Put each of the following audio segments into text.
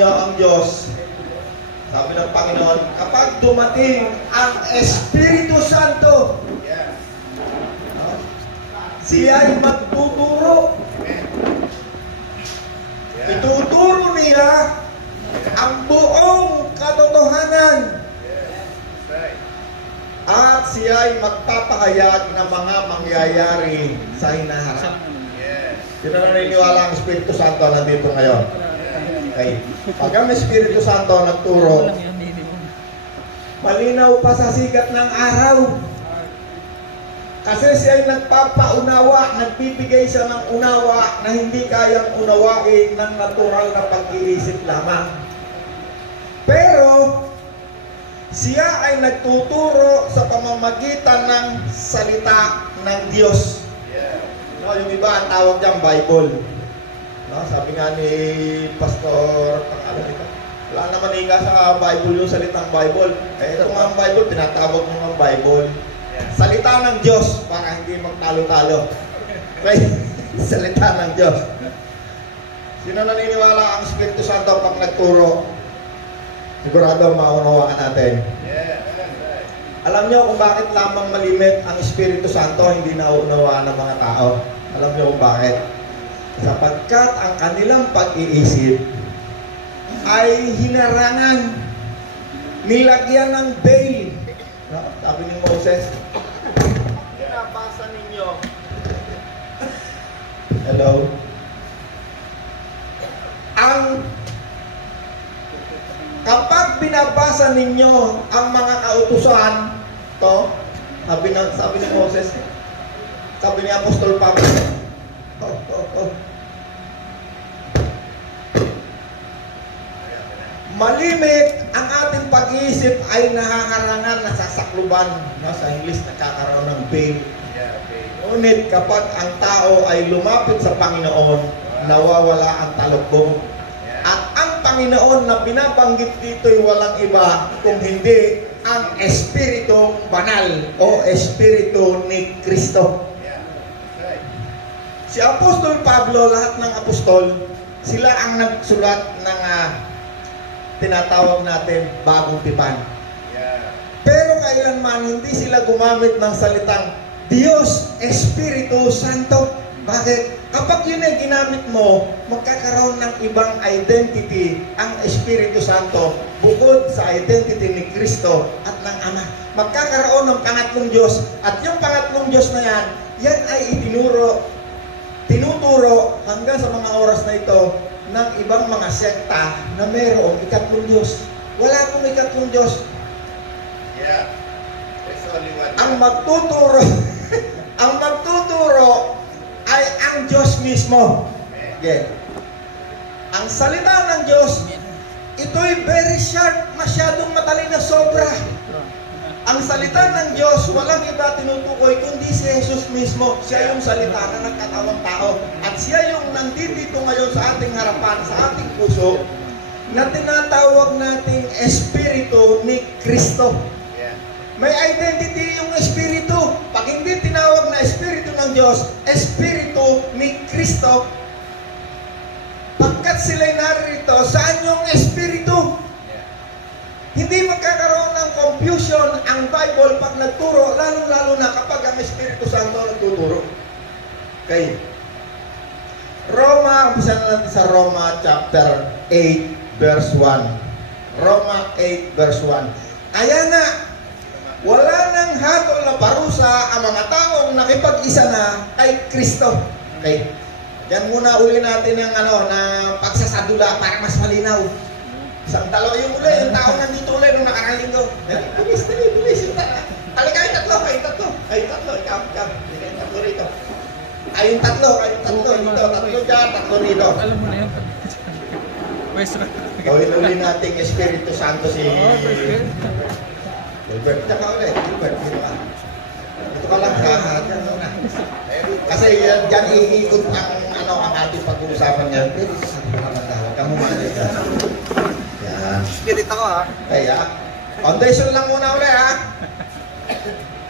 niyo ang Diyos, sabi ng Panginoon, kapag dumating ang Espiritu Santo, siya ay magtuturo. Ituturo niya ang buong katotohanan. At siya ay magpapahayag ng mga mangyayari sa hinaharap. Sino na naniniwala ang Espiritu Santo nandito ngayon? Okay. Pag ang Espiritu Santo nagturo, malinaw pa sa sikat ng araw. Kasi siya ay nagpapaunawa, nagbibigay siya ng unawa na hindi kayang unawain ng natural na pag-iisip lamang. Pero, siya ay nagtuturo sa pamamagitan ng salita ng Diyos. No, yung iba ang tawag dyan, Bible. No, sabi nga ni Pastor, wala naman higa sa Bible yung salitang Bible. Ito nga ang Bible, tinatawag mo ng Bible. Salita ng Diyos para hindi magtalo-talo. Okay? Salita ng Diyos. Sino naniniwala ang Espiritu Santo pag nagturo? Sigurado maunawaan natin. Alam niyo kung bakit lamang malimit ang Espiritu Santo hindi nauunawaan ng mga tao? Alam niyo kung bakit? Sapagkat ang kanilang pag-iisip ay hinarangan, nilagyan ng veil. No? Sabi ni Moses, binabasa ninyo. Hello? Kapag binabasa ninyo ang mga kautusan, sabi ni Moses, sabi ni Apostol Pablo, malimit ang ating pag-iisip ay nahaharangan, nasasakluban. No? Sa English, nakakaroon ng veil. Ngunit kapag ang tao ay lumapit sa Panginoon, nawawala ang talukbong. At ang Panginoon na binabanggit dito ay walang iba kung hindi ang Espiritu Banal o Espiritu ni Kristo. Si Apostol Pablo, lahat ng apostol, sila ang nagsulat ng tinatawag natin bagong tipan. Pero kailanman hindi sila gumamit ng salitang Diyos, Espiritu Santo. Bakit? Kapag yun ay ginamit mo, magkakaroon ng ibang identity ang Espiritu Santo bukod sa identity ni Kristo at ng Ama. Magkakaroon ng pangatlong Diyos at yung pangatlong Diyos na yan ay tinuturo hanggang sa mga oras na ito ng ibang mga sekta na mayroong ikatlong Diyos. Wala akong ikatlong Diyos. There's only one. Ang magtuturo ay ang Diyos mismo. Okay. Ang salita ng Diyos, ito'y very sharp, masyadong matalino, sobra. Ang salita ng Diyos, walang iba tinutukoy kundi si Jesus mismo. Siya yung salita na nagkatawang tao. At siya yung nandito ngayon sa ating harapan, sa ating puso, na tinatawag nating Espiritu ni Kristo. May identity yung Espiritu. Pag hindi tinawag na Espiritu ng Diyos, Espiritu ni Kristo, pagkat sila'y narito, saan yung Espiritu? Hindi magkakaroon ng confusion ang Bible pag nagturo, lalong-lalo na kapag ang Espiritu Santo nagtuturo. Okay. Umpisa na natin sa Roma chapter 8 verse 1. Roma 8 verse 1. Kaya nga, wala nang hatol na parusa ang mga taong nakipag-isa na kay Kristo. Okay. Yan muna uli natin yung na pagsasadula para mas malinaw. Isang dalawa yung uli, yung tao nandito uli nung nakarang linggo. Bilis. Halika yung tatlo. Ikaw. Tatlo rito. Yung tatlo. Dito, tatlo dyan, tatlo rito. Alam mo na yan. Maestro. Gawin uli natin Espiritu Santo si Gilbert. Tsaka ulit, Gilbert, dito ka. Dito ka lang kahat. Kasi dyan iikot ang ating pag-uusapan niyan. Pero huwag ka mumali ka. Yan. Spirit ako ha. Kaya, foundation lang muna ulit ha.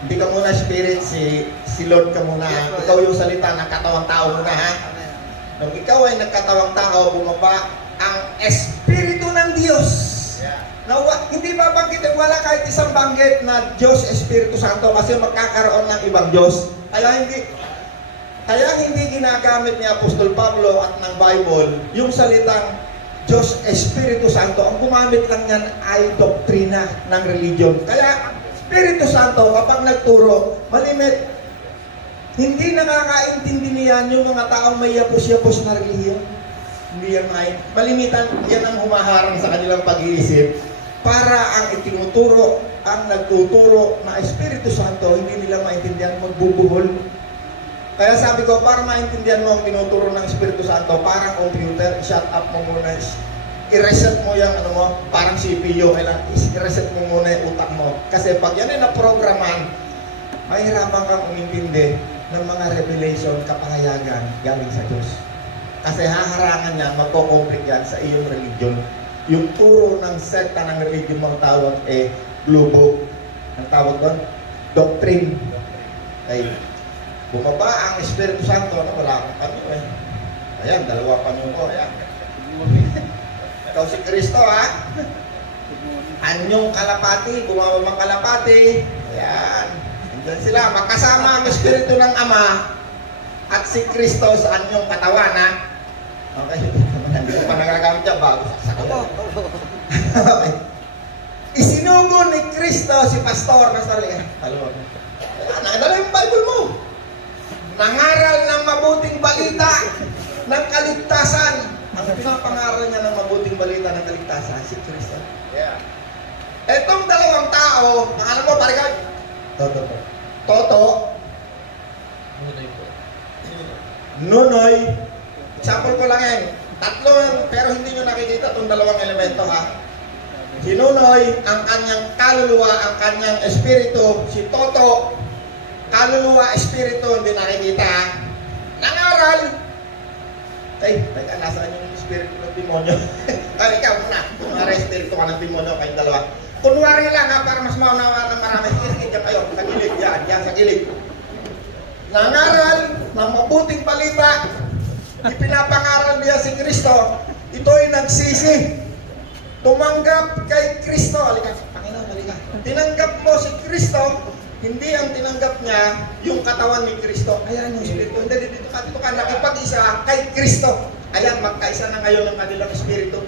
Hindi ka muna spirit, si Lord ka muna. Ikaw yung salita ng katawang tao muna ha. Nung ikaw ay nagkatawang tao, bumaba ang Espiritu wala kahit isang banggit na Diyos, Espiritu Santo kasi magkakaroon ng ibang Diyos. Kaya hindi ginagamit ni Apostol Pablo at ng Bible yung salitang Diyos, Espiritu Santo. Ang gumamit lang yan ay doktrina ng religion. Kaya Espiritu Santo kapag nagturo, malimit, hindi nakakaintindi niyan yung mga taong may yapos-yapos na relihiyon. Hindi yan malimitan, yan ang humaharang sa kanilang pag-iisip para ang itinuturo, ang nagtuturo na Espiritu Santo, hindi nila maintindihan, magbubuhol. Kaya sabi ko, para maintindihan mo ang tinuturo ng Espiritu Santo, parang computer, shut up mo muna, i-reset mo yung ano mo, parang CPU, i-reset mo muna yung utak mo. Kasi pag yan ay naprograman, mahirapan kang umintindi ng mga revelation, kapahayagan galing sa Diyos. Kasi haharangan yan, magko-conflict yan sa iyong religion. Yung turo ng sekta ng religion mong tawag globo. Ang tawag doon? Doctrine. Okay. Bumaba ang Espiritu Santo, wala akong panyo Ayan, dalawa panyo ko, ayan. Ikaw si Kristo, ha? Anyong kalapati, bumababang kalapati. Ayan. Diyan sila, magkasama ang Espiritu ng Ama at si Kristo sa anyong katawan, ha? Okay. Hindi ko pa nagagamit dyan, bago sa ko. Okay. Isinugo ni Kristo si Pastor. Halo. Nadala yung Bible mo. Nangaral ng mabuting balita ng kaligtasan. Ang pinapangaral niya ng mabuting balita ng kaligtasan, si Kristo. Yeah. Etong dalawang tao, pangalan mo, pare ka? Toto. Nunoy. Example ko lang yan. Tatlo, pero hindi nyo nakikita itong dalawang elemento, ha? Si Nunoy, ang kanyang kaluluwa, ang kanyang espiritu. Si Toto, kaluluwa, espiritu, hindi nakikita, ha? Nangaral. Teka, nasaan yung espiritu ng demonyo? Ay, ikaw muna. Kunwari, espiritu ka ng demonyo, kayong dalawa. Kunwari lang, ha, para mas maunawa ng marami. Sige, dyan kayo, sa gilid, yan sa gilid. Nangaral ng mabuting balita, ipinapangaral niya si Kristo. Ito'y nagsisi. Tumanggap kay Kristo. Halika, Panginoon, halika. Tinanggap mo si Kristo, hindi ang tinanggap niya yung katawan ni Kristo. Ayan yung Espiritu. Hindi, dito ka, nakipag-isa kay Kristo. Ayan, magkaisa na ngayon ang kanilang Espiritu.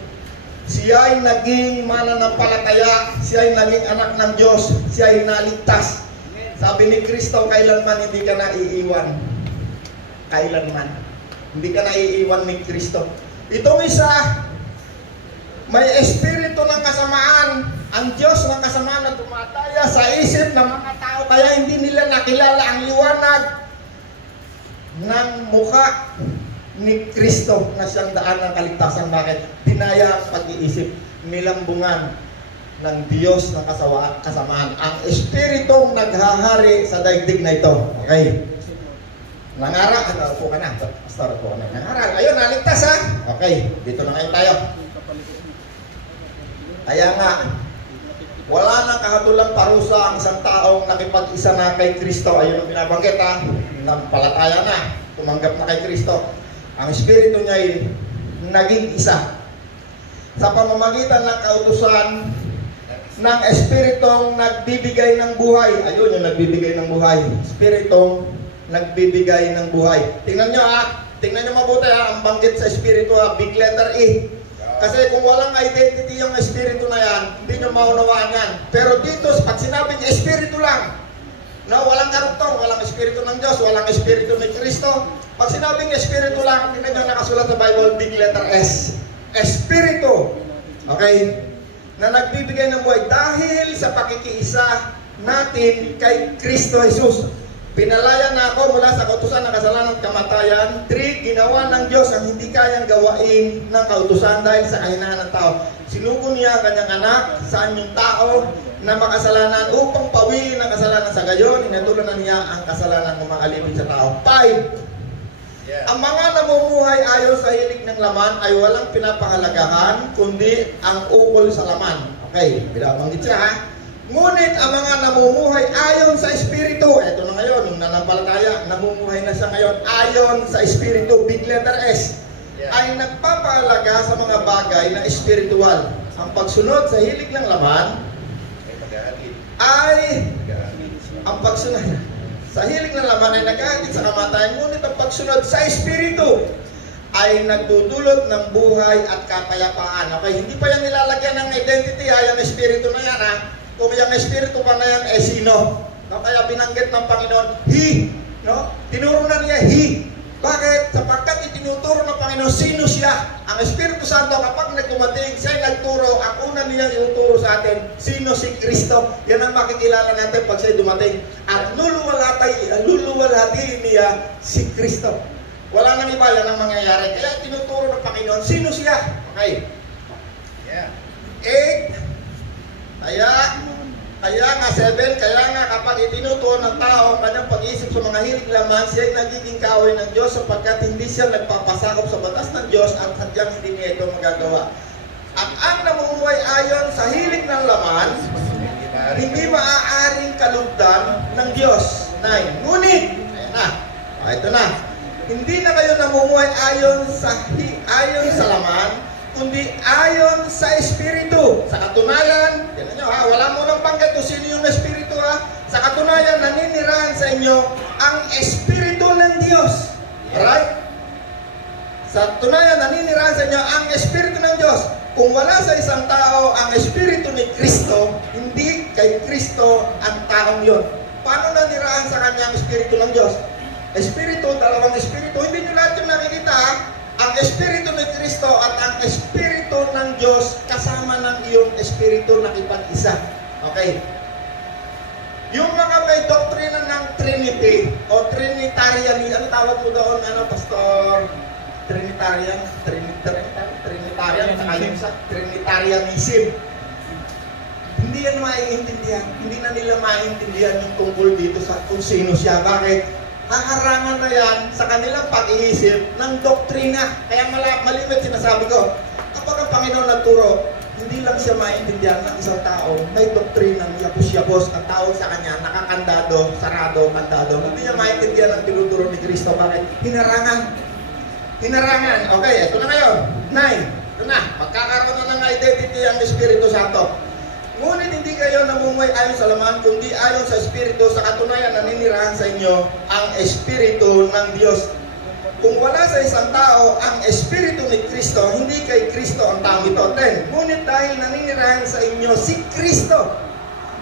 Siya ay naging mananampalataya, siya ay naging anak ng Diyos, siya ay naligtas. Sabi ni Kristo, kailanman hindi ka naiiwan. Kailanman. Hindi ka naiiwan ni Kristo. Itong isa, may espiritu ng kasamaan. Ang Diyos ng kasamaan na tumataya sa isip ng mga tao, kaya hindi nila nakilala ang liwanag ng mukha ni Kristo na siyang daan ng kaligtasan. Bakit? Dinaya ang pag-iisip, nilambungan ng Diyos ng kasamaan. Ang espiritong naghahari sa daigdig na ito. Okay? Nangaral, po ka na. Pastor, po ka na. Nangaral. Ayun, naligtas, ha? Okay, dito na ngayon tayo. Kaya nga, wala nang kahatulang parusa ang isang taong nakipag-isa na kay Kristo. Ayun ang binabanggit, ha? Nampalataya na. Tumanggap na kay Kristo. Ang espiritu niya ay naging isa. Sa pamamagitan ng kautusan ng espiritong nagbibigay ng buhay. Ayun yung nagbibigay ng buhay. Espiritong nagbibigay ng buhay. Tingnan nyo, ha? Tingnan nyo mabuti, ha? Ang banggit sa espiritu, ha? Big letter E. Kasi kung walang identity yung espiritu na yan, hindi nyo maunawaan yan. Pero dito, pag sinabing espiritu lang, no, walang karugtong, walang espiritu ng Diyos, walang espiritu ni Kristo. Pag sinabing espiritu lang, tingnan nyo nakasulat sa Bible, big letter S. Espiritu. Okay? Na nagbibigay ng buhay dahil sa pakikiisa natin kay Kristo Jesus. Pinalaya na ako mula sa kautusan ng kasalanan at kamatayan. 3, ginawa ng Diyos ang hindi kayang gawain ng kautusan dahil sa kahinahan ng tao. Sinugo niya ang kanyang anak sa anyong tao na makasalanan upang pawiin ang kasalanan sa gayon. Inatulan na niya ang kasalanan ng mga alipin sa tao. 5, ang mga namumuhay ayon sa hilig ng laman ay walang pinapahalagahan kundi ang ukol sa laman. Okay, binabanggit siya, ha? Ngunit ang mga namumuhay ayon sa Espiritu, eto na ngayon, nung nanampalataya, namumuhay na siya ngayon ayon sa Espiritu, big letter S, ay nagpapahalaga sa mga bagay na espiritual. Ang pagsunod sa hilig ng laman ang pagsunod sa hilig ng laman ay naghahatid sa kamatayan, ngunit ang pagsunod sa Espiritu ay nagdudulot ng buhay at kapayapaan. Okay, hindi pa yan nilalagyan ng identity, yung Espiritu na yan, ha? Kung yung Espiritu pa na yan, sino? No? Kaya binanggit ng Panginoon, He. No? Tinuro na niya, He. Bakit? Sapagkat itinuturo ng Panginoon, sino siya? Ang Espiritu Santo, kapag nagdumating, siya'y nagturo, ang una niya ituturo sa atin, sino si Kristo. Yan ang makikilala natin pag siya'y dumating. At luluwalhatiin niya si Kristo. Wala nang iba, yan ang mangyayari. Kaya tinuturo ng Panginoon, sino siya? Okay. Yeah. 8. Kaya nga 7, kaya nga kapag itinutuon ng tao ang kanyang pag-iisip sa mga hilig laman, siya ay nagiging kaaway ng Diyos sapagkat hindi siya nagpapasakop sa batas ng Diyos at sadyang hindi niya ito magagawa. At ang namumuhay ayon sa hilig ng laman, hindi maaaring kalugdan ng Diyos. 9. Ngunit, ayan na, ito na, hindi na kayo namumuhay ayon sa laman, kundi ayon sa Espiritu. Sa katunayan, yan nyo ha, wala mo nang banggit kung sino yung Espiritu ha. Sa katunayan, naninirahan sa inyo ang Espiritu ng Diyos. Alright? Sa katunayan, naninirahan sa inyo ang Espiritu ng Diyos. Kung wala sa isang tao ang Espiritu ni Kristo, hindi kay Kristo ang taong yun. Paano nanirahan sa kanya ang Espiritu ng Diyos? Espiritu, dalawang Espiritu, hindi nyo lahat yung nakikita ha. Ang Espiritu ni Kristo at ang Espiritu ng Diyos kasama ng iyong Espiritu nakipag-isa. Okay. Yung mga may doktrina ng Trinity o Trinitarian, ano tawag mo doon, Pastor? Trinitarian, saka yung sa Trinitarianism. Hindi yan maiintindihan. Hindi na nila maiintindihan yung tungkol dito sa kung sino siya. Bakit? Haharangan na yan sa kanilang pag-iisip ng doktrina. Kaya malimit sinasabi ko, kapag ang Panginoon nagturo, hindi lang siya maintindihan ng isang tao, may doktrina ng yapos-yapos, ang tawag sa kanya, nakakandado, sarado, kandado. Hindi niya maintindihan ang tinuturo ni Kristo. Bakit? Hinarangan. Hinarangan. Okay, ito na ngayon. 9. Ito na. Magkakaroon na ng identity ang Espiritu Santo. Ngunit hindi kayo namumuhay ayon sa laman, kundi ayon sa Espiritu. Sa katunayan, naninirahan sa inyo ang Espiritu ng Diyos. Kung wala sa isang tao ang Espiritu ni Kristo, hindi kay Kristo ang taong ito. 10. Ngunit dahil naninirahan sa inyo si Kristo,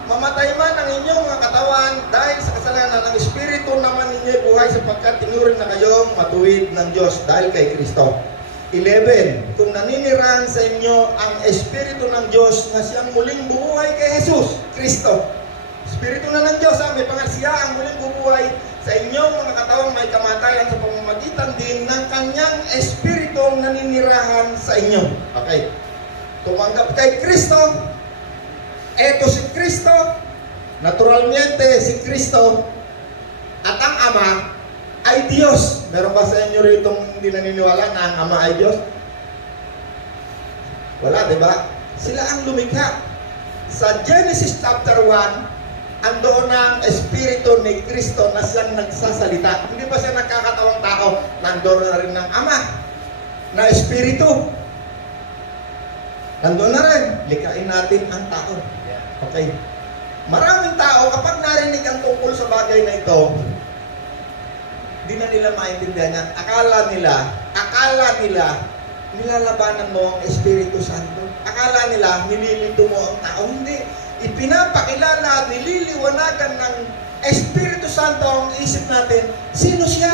mamatay man ang inyong mga katawan dahil sa kasalanan ng Espiritu naman ninyo buhay sapagkat tinuring na kayong matuwid ng Diyos dahil kay Kristo. 11. Kung naninirahan sa inyo ang Espiritu ng Diyos na siyang muling bubuhay kay Jesus, Kristo. Espiritu na ng Diyos, may siya ang muling bubuhay sa inyong mga katawang may kamatayan sa pamamagitan din ng kanyang Espiritong naninirahan sa inyo. Okay. Tumanggap kay Kristo. Eto si Kristo. Naturalmente si Kristo at ang Ama ay Diyos. Meron ba sa inyo rito hindi naniniwala na ang Ama ay Diyos? Wala, di ba? Sila ang lumikha. Sa Genesis chapter 1, andoon ang Espiritu ni Kristo na siyang nagsasalita. Hindi ba siya nagkakatawang tao? Nandoon na rin ng Ama na Espiritu. Nandoon na rin. Likain natin ang tao. Okay. Maraming tao, kapag narinig ang tungkol sa bagay na ito, hindi na nila maintindihan yan. Akala nila, nilalabanan mo ang Espiritu Santo. Akala nila, nililito mo ang tao. Hindi. Ipinapakilala at nililiwanagan ng Espiritu Santo ang isip natin. Sino siya?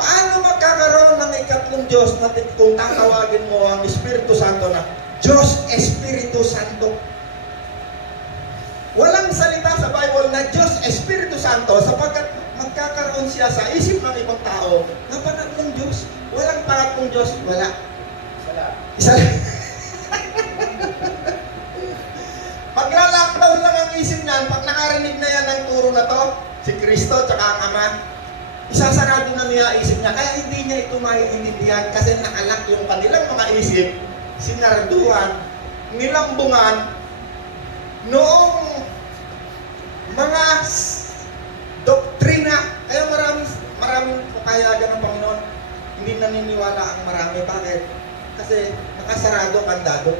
Paano magkakaroon ng ikatlong Diyos natin kung tatawagin mo ang Espiritu Santo na Diyos Espiritu Santo? Walang salita sa Bible na Diyos Espiritu Santo sapagkat magkakaroon siya sa isip ng ibang tao na pangatlong Diyos. Walang pangatlong Diyos. Wala. Isa lang. Paglalakdaw lang ang isip niyan, pag nakarinig na yan ng turo na to, si Kristo tsaka ang Ama, isasarado na niya isip niya. Kaya hindi niya ito maiintindihan kasi nakalak yung kanilang mga isip, sinaraduhan, nilambungan, noong mga doktrina. Kaya maraming papayagan ng Panginoon, hindi naniniwala ang marami. Bakit? Kasi nakasarado, kandado,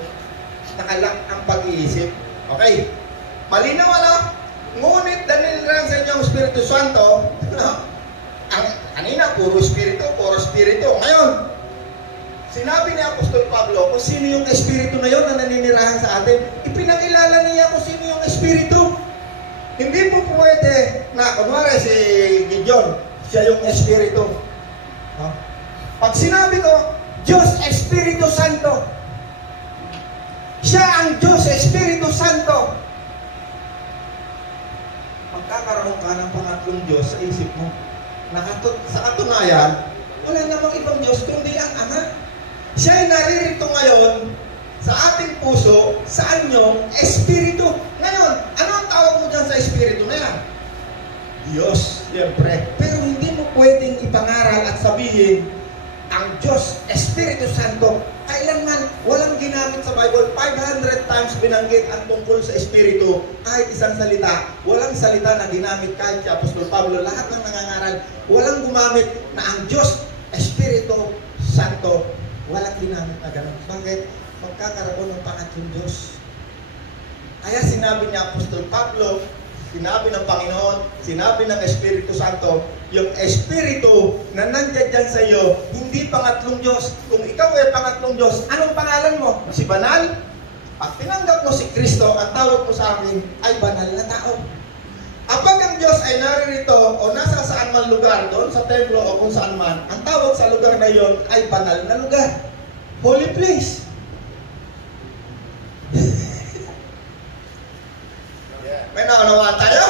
nakalak ang pag-iisip. Okay. Malinaw ano? Ngunit dahil lang sa inyong Espiritu Santo, ang kanina puro Espiritu. Ngayon, sinabi ni Apostol Pablo kung sino yung Espiritu na yon na naninirahan sa atin. Ipinakilala niya kung sino yung Espiritu. Hindi po pwede na, kunwari si Gideon, siya yung Espiritu. Pag sinabi ko, Diyos Espiritu Santo, siya ang Diyos Espiritu Santo, magkakaroon ka ng pangatlong Diyos sa isip mo. Sa katunayan, wala namang ibang Diyos kundi ang Ama. Siya ay naririto ngayon sa ating puso, sa anyong Espiritu. Ngayon, ano ang tawag mo dyan sa Espiritu na yan? Diyos, siyempre. Pero hindi mo pwedeng ipangaral at sabihin ang Diyos, Espiritu Santo. Kailanman, walang ginamit sa Bible. 500 times binanggit ang tungkol sa Espiritu. Kahit isang salita, walang salita na ginamit kahit si Apostol Pablo. Lahat ng nangangaral, walang gumamit na ang Diyos, Espiritu Santo. Walang ginamit na gano'n. Bakit? Magkakaroon ng pangatlong Diyos. Kaya sinabi niya Apostol Pablo, sinabi ng Panginoon, sinabi ng Espiritu Santo, yung Espiritu na nandiyan dyan sa iyo, hindi pangatlong Diyos. Kung ikaw ay pangatlong Diyos, anong pangalan mo? Si Banal? Pag tinanggap mo si Kristo, ang tawag mo sa amin ay banal na tao. Kapag ang Diyos ay naririto o nasa saan man lugar, doon sa templo o kung saan man, ang tawag sa lugar na yon ay banal na lugar. Holy place. May naunawaan tayo?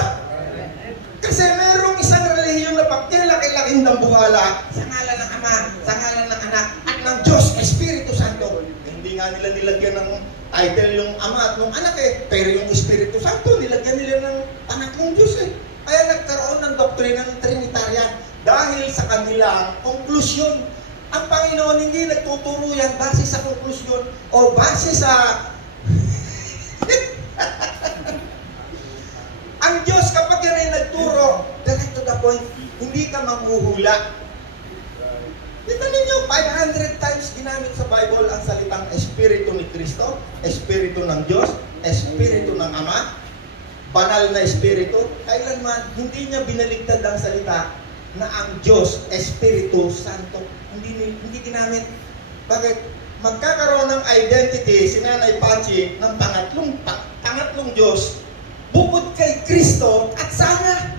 Kasi mayroong isang relihiyon na pag nilaki-laking dambuhala sa ngalan ng Ama, sa ngalan ng Anak, at ng Diyos, Espiritu Santo. Hindi nga nila nilagyan ng title yung Ama at ng Anak pero yung Espiritu Santo, nilagyan nila ng Anak ng Diyos Kaya nagkaroon ng doktrina ng Trinitarian dahil sa kanilang konklusyon. Ang Panginoon hindi nagtuturo yan base sa konklusyon o base sa ang Diyos kapag yan ay nagturo, direct to the point, hindi ka manghuhula. Dito ninyo, 500 times ginamit sa Bible ang salitang Espiritu ni Kristo, Espiritu ng Diyos, Espiritu ng Ama, banal na Espiritu. Kailanman, hindi niya binaligtad ang salita na ang Diyos, Espiritu Santo. Hindi ginamit. Bakit? Magkakaroon ng identity si Nanay Pachi ng pangatlong Diyos bukod kay Kristo at sana.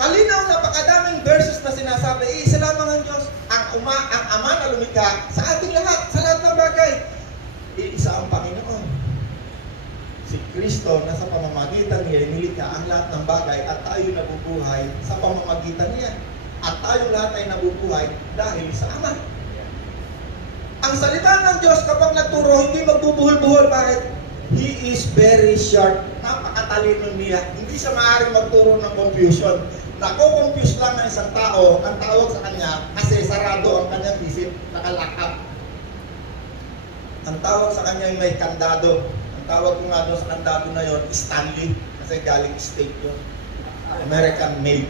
Kalinaw, napakadaming verses na sinasabi, isa lamang ang Diyos, ang Ama na lumikha sa ating lahat, sa lahat ng bagay. Iisa ang Panginoon. Si Kristo na sa pamamagitan niya, nilikha ang lahat ng bagay at tayo nabubuhay sa pamamagitan niya. At tayo lahat ay nabubuhay dahil sa Ama. Ang salita ng Diyos kapag nagturo, hindi magbubuhol-buhol. Bakit? He is very sharp. Napakatalino niya. Hindi siya maaaring magturo ng confusion. Nako-confuse lang ng isang tao, ang tawag sa kanya, kasi sarado ang kanyang isip, nakalakap. Ang tawag sa kanya ay may kandado. Ang tawag ko nga doon sa kandado na yon, Stanley. Kasi galing state yun. American made.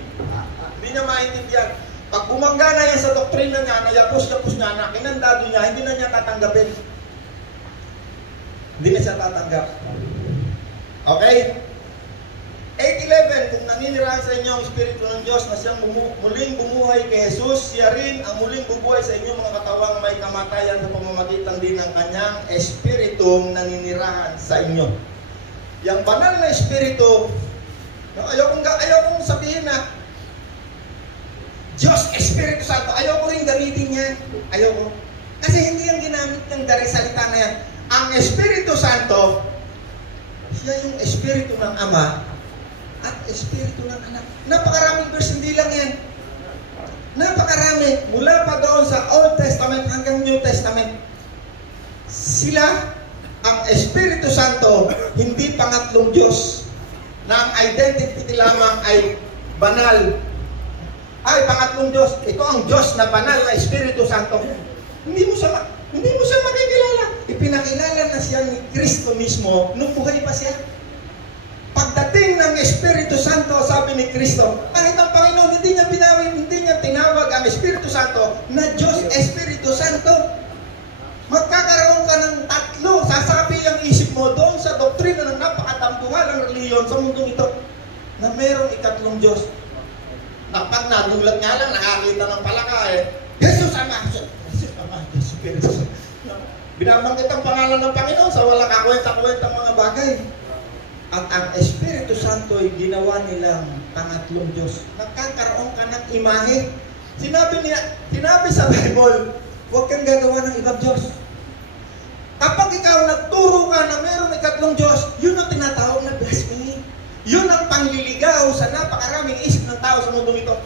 Hindi niya maintindihan. Pag bumangga na yan sa doktrina niya, nayapos-yapos niya na, kinandado niya, hindi na niya tatanggapin. Hindi na siya tatanggap. Okay? 8:11, kung naninirahan sa inyo ang Espiritu ng Diyos na siyang muling bumuhay kay Jesus, siya rin ang muling bubuhay sa inyong mga katawang may kamatayan sa pamamagitan din ng kanyang Espiritong naninirahan sa inyo. Yang banal na Espiritu, ayaw kong sabihin na Diyos, Espiritu Santo, ayaw ko rin gamitin yan. Ayaw ko. Kasi hindi yung ginamit ng dari salita na yan. Ang Espiritu Santo, siya yung Espiritu ng Ama at Espiritu ng Anak. Napakaraming verse, hindi lang yan. Napakarami. Mula pa doon sa Old Testament hanggang New Testament. Sila, ang Espiritu Santo, hindi pangatlong Diyos. Na ang identity lamang ay banal. Ay, pangatlong Diyos. Ito ang Diyos na banal na Espiritu Santo. Hindi mo siya makikilala. Ipinakilala na siya ni Kristo mismo nung buhay pa siya. Pagdating ng Espiritu Santo, sabi ni Kristo, kahit ang Panginoon hindi niya tinawag ang Espiritu Santo na Diyos Espiritu Santo. Magkakaroon ka ng tatlo. Sasabi ang isip mo doon sa doktrina ng napakatapos dambuhalang reliyon sa mundong ito na mayroong ikatlong Diyos. Na pag nagulat nga lang, nakakita ng palaka Jesus Ama, Jesus Ama, Jesus Espiritu Santo. Binabanggit ang pangalan ng Panginoon sa walang kakwenta-kwentang mga bagay. At ang Espiritu Santo ay ginawa nilang pangatlong Diyos. Nagkakaroon ka ng imahe. Sinabi sa Bible, huwag kang gagawa ng ibang Diyos. Kapag ikaw nagturo ka na mayroong ikatlong Diyos, yun ang tinatawag na blasphemy. Yun ang pangliligaw sa napakaraming isip ng tao sa mundo ito.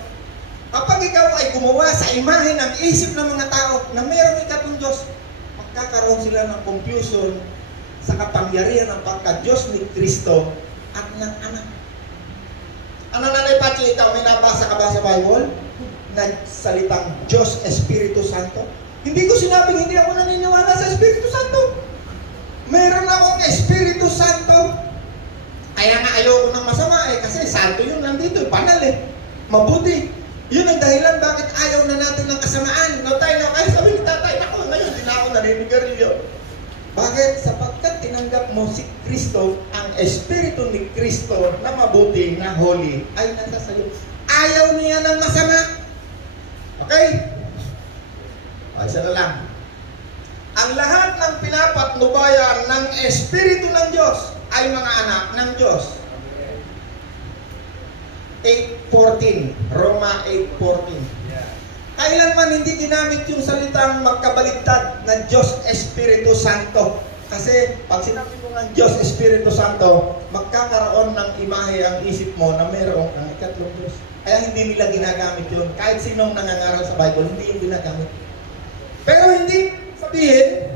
Kapag ikaw ay gumawa sa imahe ng isip ng mga tao na mayroong ikatlong Diyos, magkakaroon sila ng confusion sa kapangyarihan ng pagka-Diyos ni Kristo at ng Anak. Ano Nanay Pachi, ikaw may nabasa ka ba sa Bible? Nagsalitang Diyos Espiritu Santo? Hindi ko sinabing hindi ako naniniwala sa Espiritu Santo. Meron akong Espiritu Santo. Kaya nga ayoko ng masama kasi santo yun nandito, banal mabuti. Yun ang dahilan bakit ayaw na natin ng kasamaan. No tayo na kayo, sabi ni tatay, ako ngayon hindi na ako naninigarilyo. Bakit? Sapagkat tinanggap mo si Kristo, ang Espiritu ni Kristo na mabuti, na holy, ay nasa sayo. Ayaw niya ng masama. Okay? Isa na lang. Ang lahat ng pinapatnubayan ng Espiritu ng Diyos ay mga anak ng Diyos. 8:14, Roma 8:14. Kailanman hindi ginamit yung salitang magkabaligtad na Diyos Espiritu Santo. Kasi pag sinabi mo ng Diyos Espiritu Santo, magkakaroon ng imahe ang isip mo na mayroong ang ikatlong Diyos. Kaya hindi nila ginagamit yun. Kahit sinong nangangaral sa Bible, hindi yung ginagamit. Pero hindi sabihin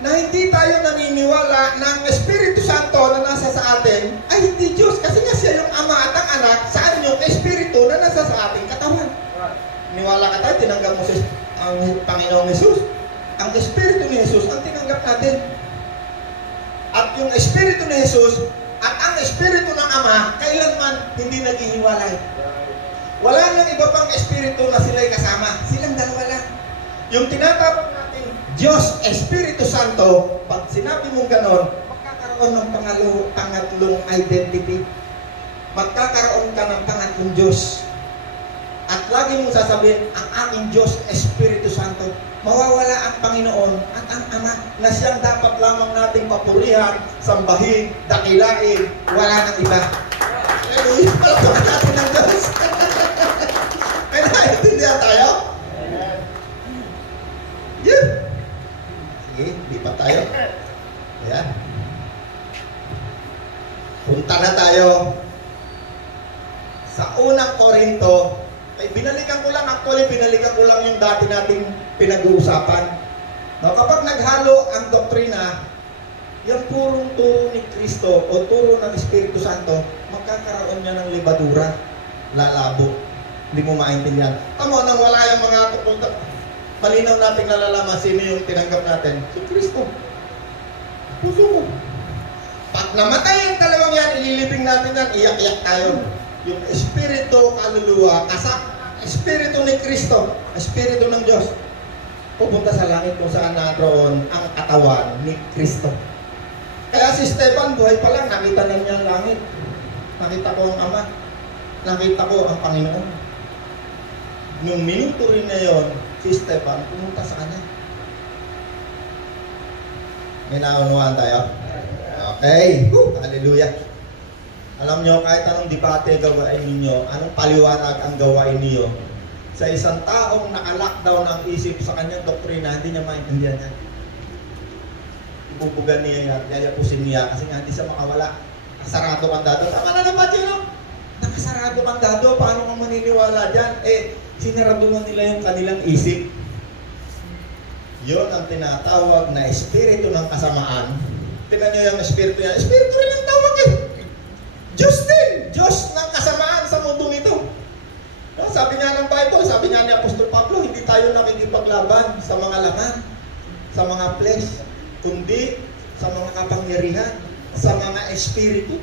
na hindi tayo naniniwala ng Espiritu Santo na nasa sa atin ay hindi Diyos. Kasi nga siya yung Ama at ang Anak, saan yung Espiritu na nasa sa ating katawan. Niwala ka tayo, tinanggap mo ang Panginoong Jesus. Ang Espiritu ni Jesus ang tinanggap natin. At yung Espiritu ni Jesus at ang Espiritu ng Ama, kailanman hindi naghihiwalay. Wala nang iba pang Espiritu na sila'y kasama. Silang dalawa lang. Yung tinatawag natin Diyos Espiritu Santo, pag sinabi mong ganon, magkakaroon ng pangatlong identity. Magkakaroon ka ng pangatlong Diyos. At lagi mong sasabihin, ang aking Diyos Espiritu Santo. Mawawala ang Panginoon at ang Ama na siyang dapat lamang nating papurihan, sambahin, dakilain, wala nang iba. Hallelujah! Palatukan natin ng Diyos. May naiintindihan tayo? Yeah. Sige, lipat tayo. Ayan. Punta na tayo sa unang Korinto. Binalikan ko lang yung dati nating pinag-uusapan. No, kapag naghalo ang doktrina, yung purong turo ni Kristo o turo ng Espiritu Santo, magkakaroon niya ng libadura, lalabo. Hindi mo maintindihan. Tama nang wala yung mga tupunta. Malinaw nating nalalaman sino yung tinanggap natin. Si Kristo. Puso mo. Pag namatay ang dalawang yan, ililibing natin yan, iyak-iyak tayo. Yung Espiritu, kaluluwa, kasak, Espiritu ni Kristo, Espiritu ng Diyos, pupunta sa langit kung saan naroon ang katawan ni Kristo. Kaya si Esteban, buhay pa lang, nakita na niya ang langit. Nakita ko ang Ama. Nakita ko ang Panginoon. Nung minuto rin na yun, si Esteban pumunta sa kanya. May naunawaan tayo? Okay. Hallelujah. Alam nyo, kahit anong debate gawain ninyo, anong paliwanag ang gawain niyo, sa isang taong naka-lockdown ang isip sa kanyang doktrina, hindi niya maintindihan yan. Ibubugan niya yan, yayapusin niya, kasi nga hindi siya makawala. Nakasarado kang dado. Tama na naman yun, no? Nakasarado kang dado, paano kang maniniwala dyan? Sinaraduhan nila yung kanilang isip. Yun ang tinatawag na espiritu ng kasamaan. Tingnan nyo yung espiritu yan. Espiritu rin ang tawag Diyos din! Diyos ng kasamaan sa mundong ito. Sabi nga ng Bible, sabi nga ni Apostol Pablo, hindi tayo nakikipaglaban sa mga laman, sa mga flesh, kundi sa mga kapangyarihan, sa mga espiritu.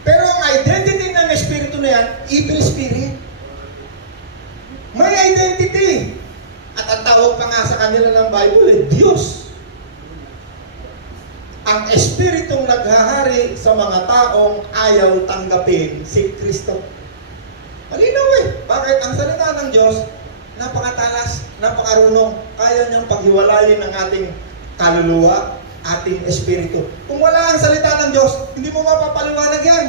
Pero ang identity ng espiritu na yan, evil spirit. May identity. At ang tawag pa nga sa kanila ng Bible, Diyos. ang espiritong naghahari sa mga taong ayaw tanggapin si Kristo. Malinaw Bakit? Ang salita ng Diyos, napakatalas, napakarunong, kaya niyang paghiwalayin ng ating kaluluwa, ating espiritu. Kung wala ang salita ng Diyos, hindi mo mapapaliwanag yan.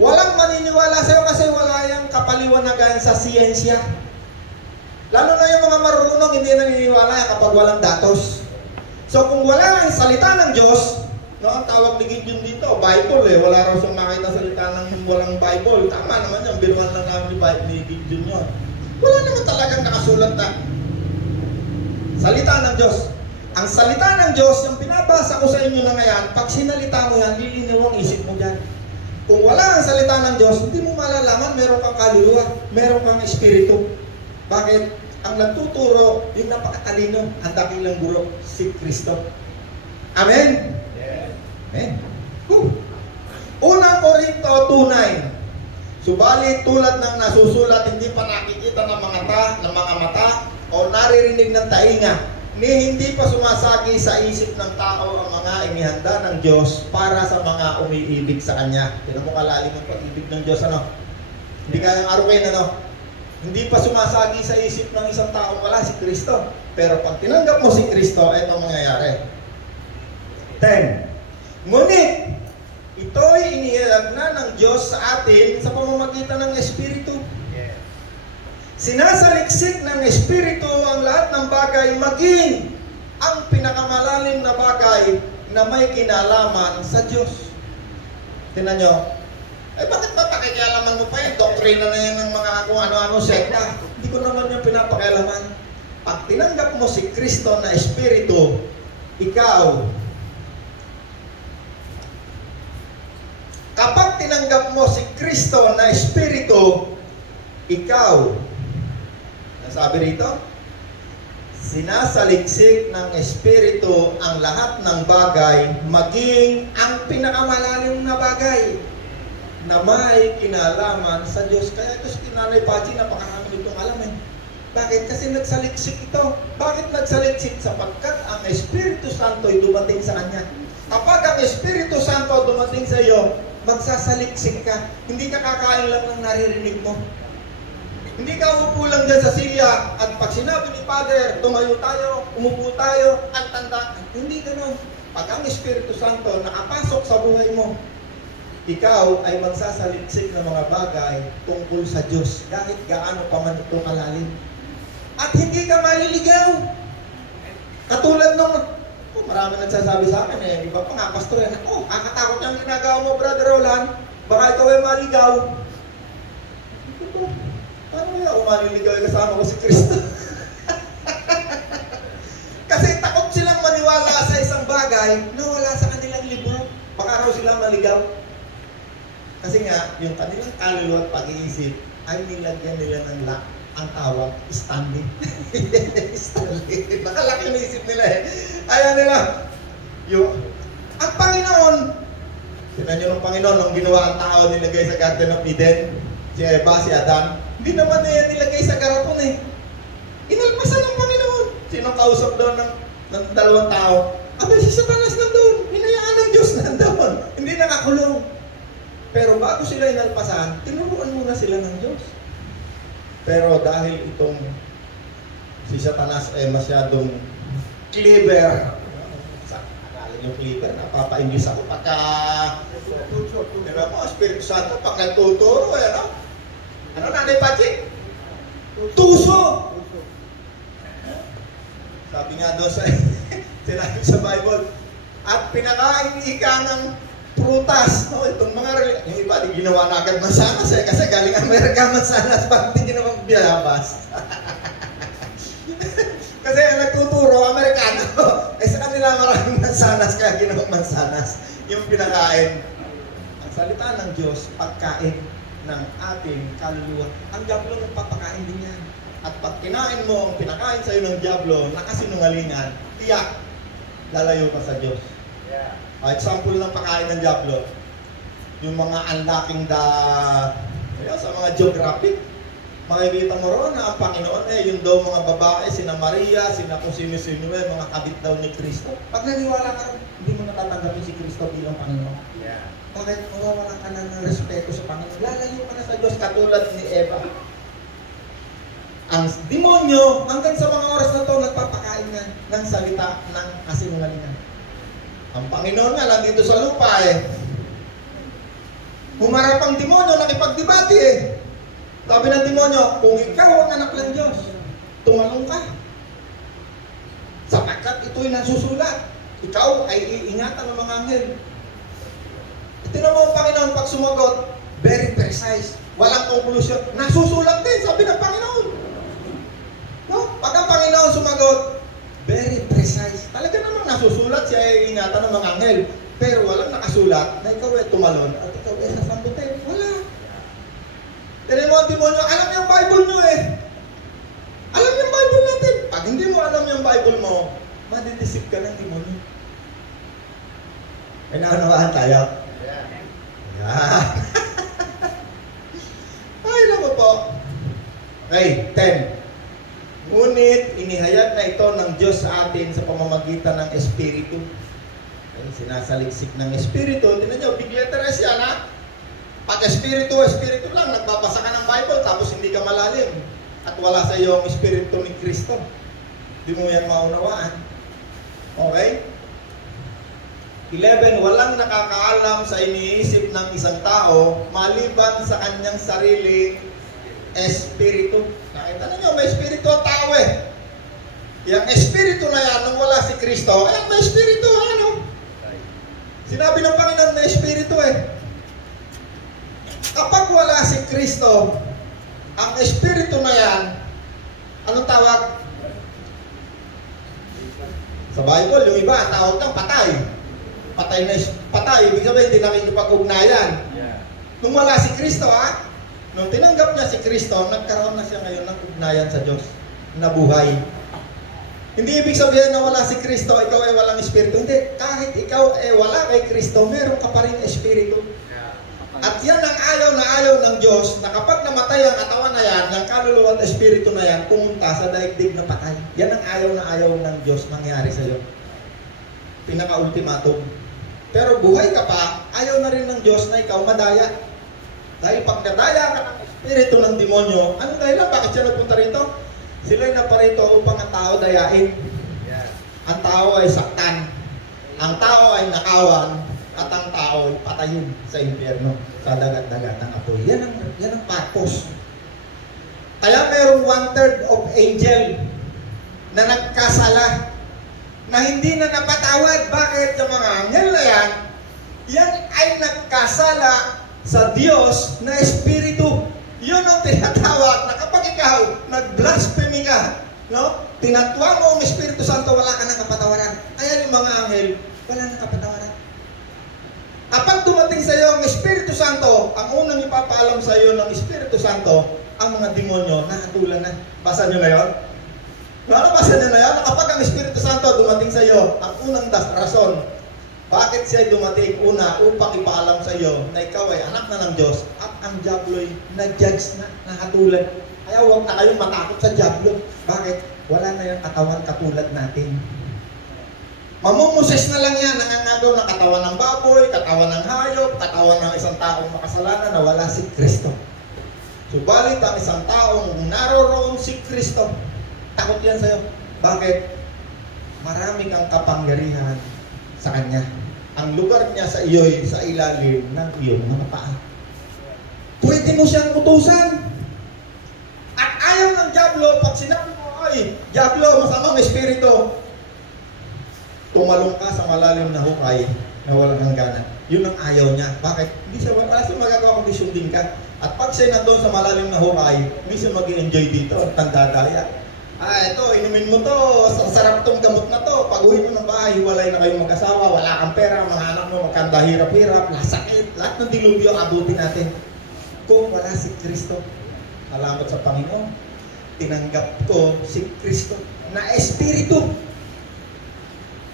Walang maniniwala sa'yo kasi wala yung kapaliwanagan sa siyensya. Lalo na yung mga marunong, hindi naniniwala kapag walang datos. So kung wala ang salita ng Diyos, no, ang tawag ni Gideon dito, Bible wala raw siyang makita salita ng walang Bible. Tama naman yan, biruan lang namin ni Gideon yun. Wala naman talagang nakasulat na salita ng Diyos. Ang salita ng Diyos, yung pinabasa ko sa inyo na ngayon, pag sinalita mo yan, liliniw ang isip mo dyan. Kung wala ang salita ng Diyos, hindi mo malalaman, meron kang kaluluwa, meron kang espiritu. Bakit? Ang nagtuturo, yung napakatalino, ang dakilang guro, si Kristo. Amen? Yes. Amen. Unang Korinto 2:9. Subalit tulad ng nasusulat, hindi pa nakikita ng mga mata o naririnig ng tainga, ni hindi pa sumasagi sa isip ng tao ang mga inihanda ng Diyos para sa mga umiibig sa Kanya. Tignan mo kalalim ang pag-ibig ng Diyos, ano? Hindi kayang aruin, ano? Hindi pa sumasagi sa isip ng isang taong wala si Kristo. Pero pag tinanggap mo si Kristo, ito ang mangyayari. 10. Ngunit, ito'y inihilag na ng Diyos sa atin sa pamamagitan ng Espiritu. Yes. Sinasaliksik ng Espiritu ang lahat ng bagay, maging ang pinakamalalim na bagay na may kinalaman sa Diyos. Tingnan nyo, bakit ba pakikialaman mo pa yan? Doktrina na yan ng mga kung ano-ano sekta. Hindi ko naman yung pinapakialaman. Pag tinanggap mo si Kristo na Espiritu, kapag tinanggap mo si Kristo na Espiritu, nasabi rito, sinasaliksik ng Espiritu ang lahat ng bagay, maging ang pinakamalalim na bagay na may kinalaman sa Diyos. Kaya ito si Nanay Pachi, napakarami itong alam Bakit? Kasi nagsaliksik ito. Bakit nagsaliksik? Sapagkat ang Espiritu Santo ay dumating sa Kanya. Kapag ang Espiritu Santo dumating sa iyo, magsasaliksik ka. Hindi ka kakain lang ng naririnig mo. Hindi ka upo lang dyan sa silya at pag sinabi ni Father, tumayo tayo, umupo tayo, at tanda. Hindi ganun. Pag ang Espiritu Santo nakapasok sa buhay mo, ikaw ay magsasaliksik ng mga bagay tungkol sa Diyos kahit gaano pa man ito kalalim. At hindi ka maliligaw. Katulad nung, marami nagsasabi sa akin iba pa nga, pastor yan, kakatakot yung ginagawa mo, Brother Roland, baka ikaw ay maligaw. Paano kaya ako maliligaw ay kasama ko si Kristo? Kasi takot silang maniwala sa isang bagay na wala sa kanilang libro. Baka raw sila maligaw. Kasi nga, yung kanilang kaluluwa at pag-iisip ay nilagyan nila ng lock. Ang tawag, Stanley. Stanley. Nakalaki yung isip nila Ayaw nila. Ang Panginoon, tinan nyo ng Panginoon, nung ginawa ang tao nilagay sa Garden of Eden, si Eva, si Adam, hindi naman niya nilagay sa garapon Inalpasan ng Panginoon. Sinong kausap doon ng dalawang tao? Abay, si Satanas nandun. Hinayaan ng Diyos nandun. Hindi nakakulong. Pero bago sila inalpasan, tinuruan muna sila ng Diyos. Pero dahil itong si Satanas ay masyadong clever, akala nyo clever, napapa-English ako pagka Espiritu Santo, pag nagtuturo, ano Nanay Pachi? Tuso! Sabi nga doon sa sinabi sa Bible, at pinakain ika ng prutas, itong mga yung iba di ginawa na agad mansanas kasi galing Amerika mansanas, bakit di ginawang biyabas? Kasi nagtuturo Amerikano, sa kanila maraming mansanas kaya ginawang mansanas yung pinakain. Ang salita ng Diyos, pagkain ng ating kaluluwa. Ang diablo nagpapakain din yan. At pag kinain mo ang pinakain sa'yo ng diablo, nakasinungalingan, tiyak, lalayo ka sa Diyos. Yeah. Example ng pagkain ng diablo, yung mga unlocking sa mga geographic. makikita mo ron na ang Panginoon yung daw mga babae, sina Maria, sina kung sino-sino mga kabit daw ni Kristo. Pag naniwala ka ron, hindi mo natatanggapin si Kristo bilang Panginoon. Yeah. Bakit mawawala ka na ng respeto sa Panginoon? Lalayo ka na sa Diyos katulad ni Eva. Ang demonyo, hanggang sa mga oras na to, nagpapakain nga ng salita ng kasinungalingan. Ang Panginoon nga lang dito sa lupa humarap ang demonyo, nakipagdebate Sabi ng demonyo, kung ikaw ang anak ng Diyos, tumalong ka. Sapagkat ito'y nasusulat. Ikaw ay iingatan ng mga anghel. Itinan mo ang Panginoon pag sumagot, very precise. Walang conclusion. Nasusulat din, sabi ng Panginoon. No? Pag ang Panginoon sumagot, very precise. Talaga namang nasusulat, siya ay iingatan ng mga anghel. Pero walang nakasulat na ikaw ay tumalon at ikaw ay sasambutin. Wala. Tignan mo ang demonyo, alam yung Bible nyo Alam yung Bible natin. Pag hindi mo alam yung Bible mo, madidisip ka ng demonyo. May naunawaan tayo? Yeah. Ay, naman po. Okay, 10. Ngunit inihayag na ito ng Diyos sa atin sa pamamagitan ng Espiritu. Okay, sinasaliksik ng Espiritu. Tignan nyo, big letter S yan ha. Pag Espiritu lang, nagbabasa ka ng Bible tapos hindi ka malalim. At wala sa iyo ang Espiritu ni Kristo. Hindi mo yan maunawaan. Okay? 11. Walang nakakaalam sa iniisip ng isang tao maliban sa kanyang sarili Espiritu. Nakita ninyo, may Espiritu ang tao Yung Espiritu na yan, nung wala si Kristo, may Espiritu, Sinabi ng Panginoon, may Espiritu Kapag wala si Kristo, ang Espiritu na yan, anong tawag? Sa Bible, yung iba, ang tawag ng patay. Patay, ibig sabihin, hindi nakikipag-ugnayan. Nung wala si Kristo, nung tinanggap niya si Kristo, nagkaroon na siya ngayon ng ugnayan sa Diyos, na buhay. Hindi ibig sabihin na wala si Kristo, ikaw ay walang Espiritu. Hindi, kahit ikaw ay wala kay Kristo, meron ka pa rin Espiritu. At yan ang ayaw ng Diyos, na kapag namatay ang katawan na yan, ng kaluluwa at Espiritu na yan, pumunta sa daigdig na patay. Yan ang ayaw ng Diyos mangyari sa iyo. Pinaka-ultimatum. Pero buhay ka pa, ayaw na rin ng Diyos na ikaw madaya. Dahil pag nadaya ka ng Espiritu ng demonyo, ano dahilan? Bakit siya nagpunta rito? Sila'y naparito upang ang tao dayain. Ang tao ay saktan. Ang tao ay nakawan. At ang tao ay patayin sa impyerno, sa dagat-dagat ng apoy. Yan ang purpose. Kaya mayroong 1/3 of angel na nagkasala, na hindi na napatawad. Bakit? Yung mga anghel na yan ay nagkasala sa Diyos na Espiritu. Yun ang tinatawag na kapag ikaw nag-blasphemy ka, tinatwa mo ang Espiritu Santo, wala ka ng kapatawaran. Kaya yung mga anghel, wala ng kapatawaran. Kapag dumating sa iyo ang Espiritu Santo, ang unang ipapaalam sa iyo ng Espiritu Santo, ang mga demonyo nakatulan na. Basa nyo na yun? Basa nyo na yun? Kapag ang Espiritu Santo dumating sa iyo, ang unang rason, bakit siya dumating? Una, upang ipaalam sa iyo na ikaw ay anak na ng Diyos at ang diablo'y nag-judge na, nakatulan. Kaya huwag na kayong matakot sa diablo. Bakit? Wala na yung katawan katulad natin. Mamumuses na lang yan, nangangagaw ng katawan ng baboy, katawan ng hayop, katawan ng isang taong makasalanan na wala si Kristo. Subalit ang isang taong naroroon si Kristo, takot yan sa'yo. Bakit? Marami kang kapangyarihan sa Kanya. Ang lugar niya sa iyo'y sa ilalim ng iyong mga paa. Pwede mo siyang utusan. At ayaw ng diablo, pag sinabi mo, ay, diablo, masamang espiritu, tumalong ka sa malalim na hukay na walang hangganan. Yun ang ayaw niya. Bakit? Hindi siya magagawa kung sundin ka. At pag siya nandun sa malalim na hukay, hindi siya mag-enjoy dito at tandadaya. Ito, inumin mo to. Sarap tong gamot na to. Pag uwi mo ng bahay, hiwalay na kayong mag-asawa, wala kang pera, mga anak mo magkanda hirap-hirap, sakit, lahat ng dilubyo abutin natin. Kung wala si Kristo, salamat sa Panginoon, tinanggap ko si Kristo na Espiritu.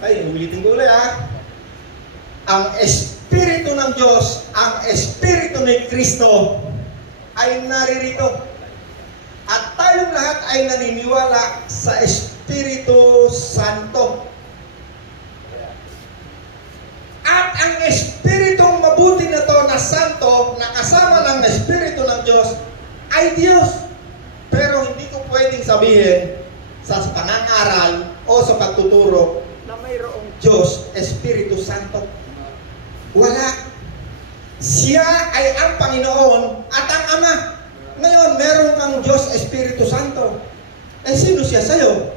Ay, ulitin ko ulit Ang Espiritu ng Diyos, ang Espiritu ni Kristo ay naririto. At tayong lahat ay naniniwala sa Espiritu Santo. At ang Espiritong mabuti na to na Santo, na kasama ng Espiritu ng Diyos, ay Diyos. Pero hindi ko pwedeng sabihin sa pangangaral o sa pagtuturo na mayroong Diyos, Espiritu Santo. Wala. Siya ay ang Panginoon at ang Ama. Ngayon, meron kang Diyos, Espiritu Santo. Eh, sino siya sa'yo?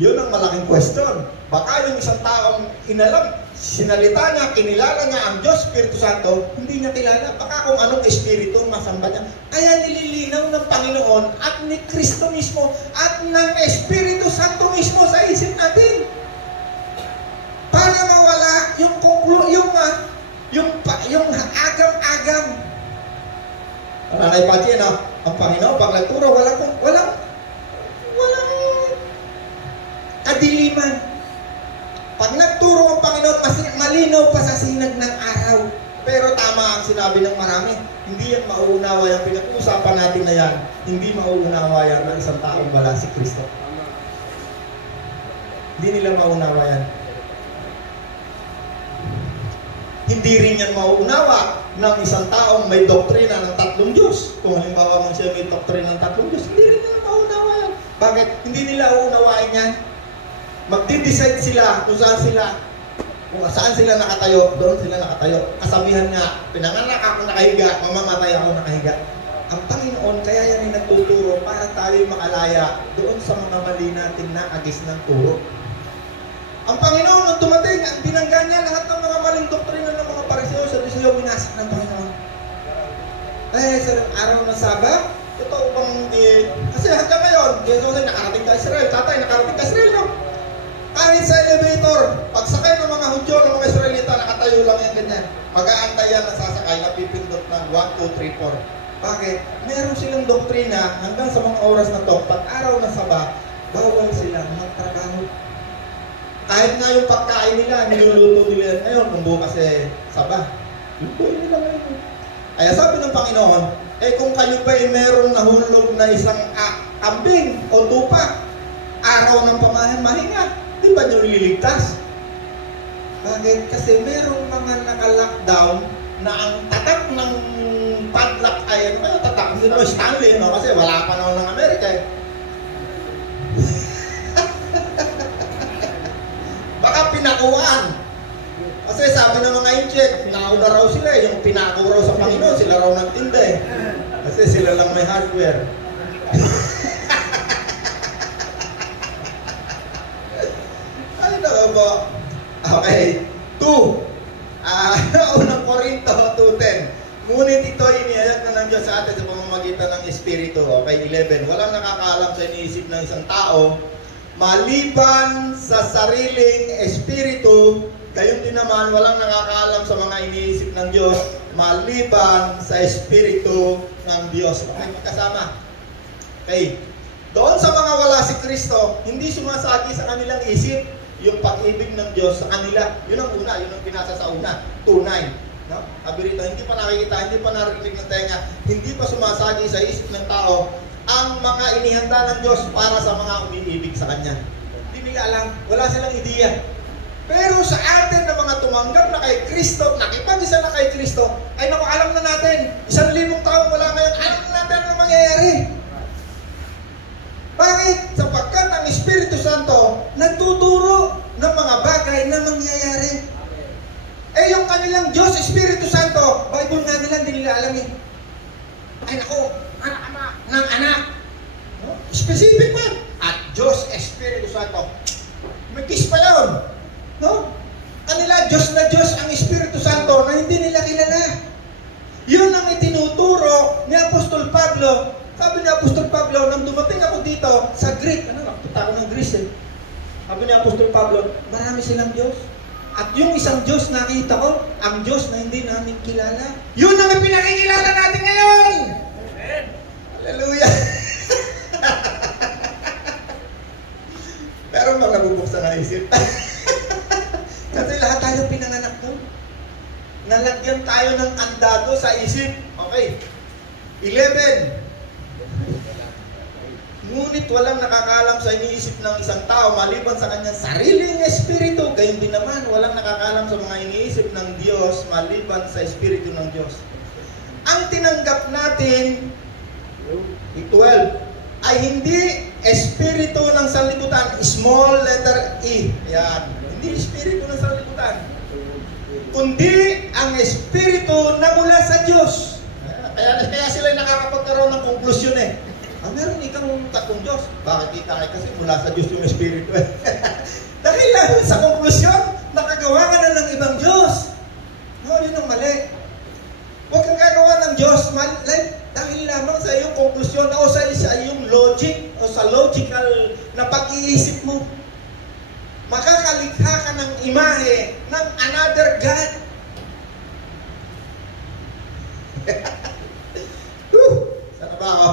Yun ang malaking question. Baka yung isang taong inalam, sinalita niya, kinilala niya ang Diyos, Espiritu Santo, hindi niya kilala. Baka kung anong Espiritu masamba niya. Kaya nililinaw ng Panginoon at ni Kristo mismo at ng Espiritu Santo mismo sa isip natin. Para mawala yung agam-agam. Nanay Pachi, ang Panginoon, pag nagturo, walang kadiliman. Pag nagturo ang Panginoon, malinaw pa sa sinag ng araw. Pero tama ang sinabi ng marami, hindi yan mauunawa yung pinag-uusapan natin na yan. Hindi mauunawa yan ng isang taong wala si Kristo. Hindi nila mauunawa yan. Hindi rin yan mauunawa ng isang taong may doktrina ng tatlong Diyos. Kung halimbawa man siya may doktrina ng tatlong Diyos, hindi rin nila mauunawa yan. Bakit? Hindi nila uunawain yan. Magdi-decide sila kung saan sila nakatayo, doon sila nakatayo. Kasabihan nga, pinanganak ako nakahiga, mamamatay ako nakahiga. Ang Panginoon, kaya yan ay nagtuturo para tayo makalaya doon sa mga mali natin na agis ng turo. Ang Panginoon, nung dumating, binangga niya lahat ng mga maling doktrina ng mga Pariseo, Saduceo, binasak ng Panginoon. Sa araw ng Sabat, totoo bang hindi? Kasi hanggang ngayon, Jesus ay nakarating ka Israel. Tatay, nakarating ka Israel, no? Kahit sa elevator, pagsakay ng mga Hudyo, ng mga Israelita, nakatayo lang yan ganyan. Mag-aantay yan na sasakay, napipindot ng 1, 2, 3, 4. Bakit? Meron silang doktrina hanggang sa mga oras na to, pag araw ng Sabat, bawal silang magtrabaho. Kahit nga yung pagkain nila, niluluto nila ngayon, kung bukas Sabat. Lutuin nila ngayon. Kaya sabi ng Panginoon, kung kayo pa meron nahulog na isang kambing o tupa, araw ng pamahinga, di ba nyo nililigtas? Bakit? Kasi merong mga naka-lockdown na ang tatak ng padlock ay, tatak? Hindi naman Stanley, no? Kasi wala pa naman ng Amerika Baka pinakuan. Kasi sabi ng mga incheck, nauna raw sila yung pinako raw sa Panginoon, sila raw nagtinda Kasi sila lang may hardware. Okay. 2. Unang Korinto 2:10. Ngunit ito inihayag na ng Diyos sa atin sa pamamagitan ng Espiritu. Okay, 11. Walang nakakaalam sa iniisip ng isang tao maliban sa sariling Espiritu. Gayon din naman, walang nakakaalam sa mga iniisip ng Diyos maliban sa Espiritu ng Diyos. Okay, magkasama. Okay. Doon sa mga wala si Kristo, hindi sumasagi sa kanilang isip yung pag-ibig ng Diyos sa kanila. Yun ang una, yun ang pinasa sa una. Tunay. No? Sabi rito, hindi pa nakikita, hindi pa narinig ng tenga, hindi pa sumasagi sa isip ng tao ang mga inihanda ng Diyos para sa mga umiibig sa Kanya. Hindi nila alam, wala silang ideya. Pero sa atin na mga tumanggap na kay Kristo, nakipag-isa na kay Kristo, ay naku, alam na natin, 1,000 taon wala ngayon, alam na natin ang mangyayari. Bakit? Sapagkat ang Espiritu Santo nagtuturo ng mga bagay na mangyayari. Yung kanilang Diyos, Espiritu Santo, Bible nga nila, hindi nila alam Ay naku, anak-anak ng anak. No? Specific man. At Diyos, Espiritu Santo. May kiss pa yun. No? Kanila, Diyos na Diyos ang Espiritu Santo na hindi nila kilala. Yun ang itinuturo ni Apostol Pablo. Sabi ni Apostol Pablo, nang dumating ako dito sa Greek, napunta ako ng Greece Sabi ni Apostol Pablo, marami silang Diyos. At yung isang Diyos nakita ko, ang Diyos na hindi namin kilala. Yun ang pinakikilala natin ngayon! Amen! Hallelujah! Pero mga nabubuksan ang isip. Kasi lahat tayo pinanganak doon. Nalagyan tayo ng kandado sa isip. Okay. 11. Ngunit walang nakakaalam sa iniisip ng isang tao maliban sa kanyang sariling espiritu. Gayon din naman, walang nakakaalam sa mga iniisip ng Diyos maliban sa espiritu ng Diyos. Ang tinanggap natin, 12, ay hindi espiritu ng sanlibutan, small letter E. Yan. Hindi espiritu ng sanlibutan, kundi ang espiritu na mula sa Diyos. Kaya sila nakakapagkaroon ng konklusyon eh. Meron ikang tatlong Diyos. Bakit kita ay kasi mula sa Diyos yung espiritu eh. Dahil lang sa konklusyon, nakagawa ka na ng ibang Diyos. No, yun ang mali. Huwag kang gagawa ng Diyos dahil lamang sa iyong konklusyon o sa iyong logic o sa logical na pag-iisip mo. Makakalikha ka ng imahe ng another God. Sana ba ako?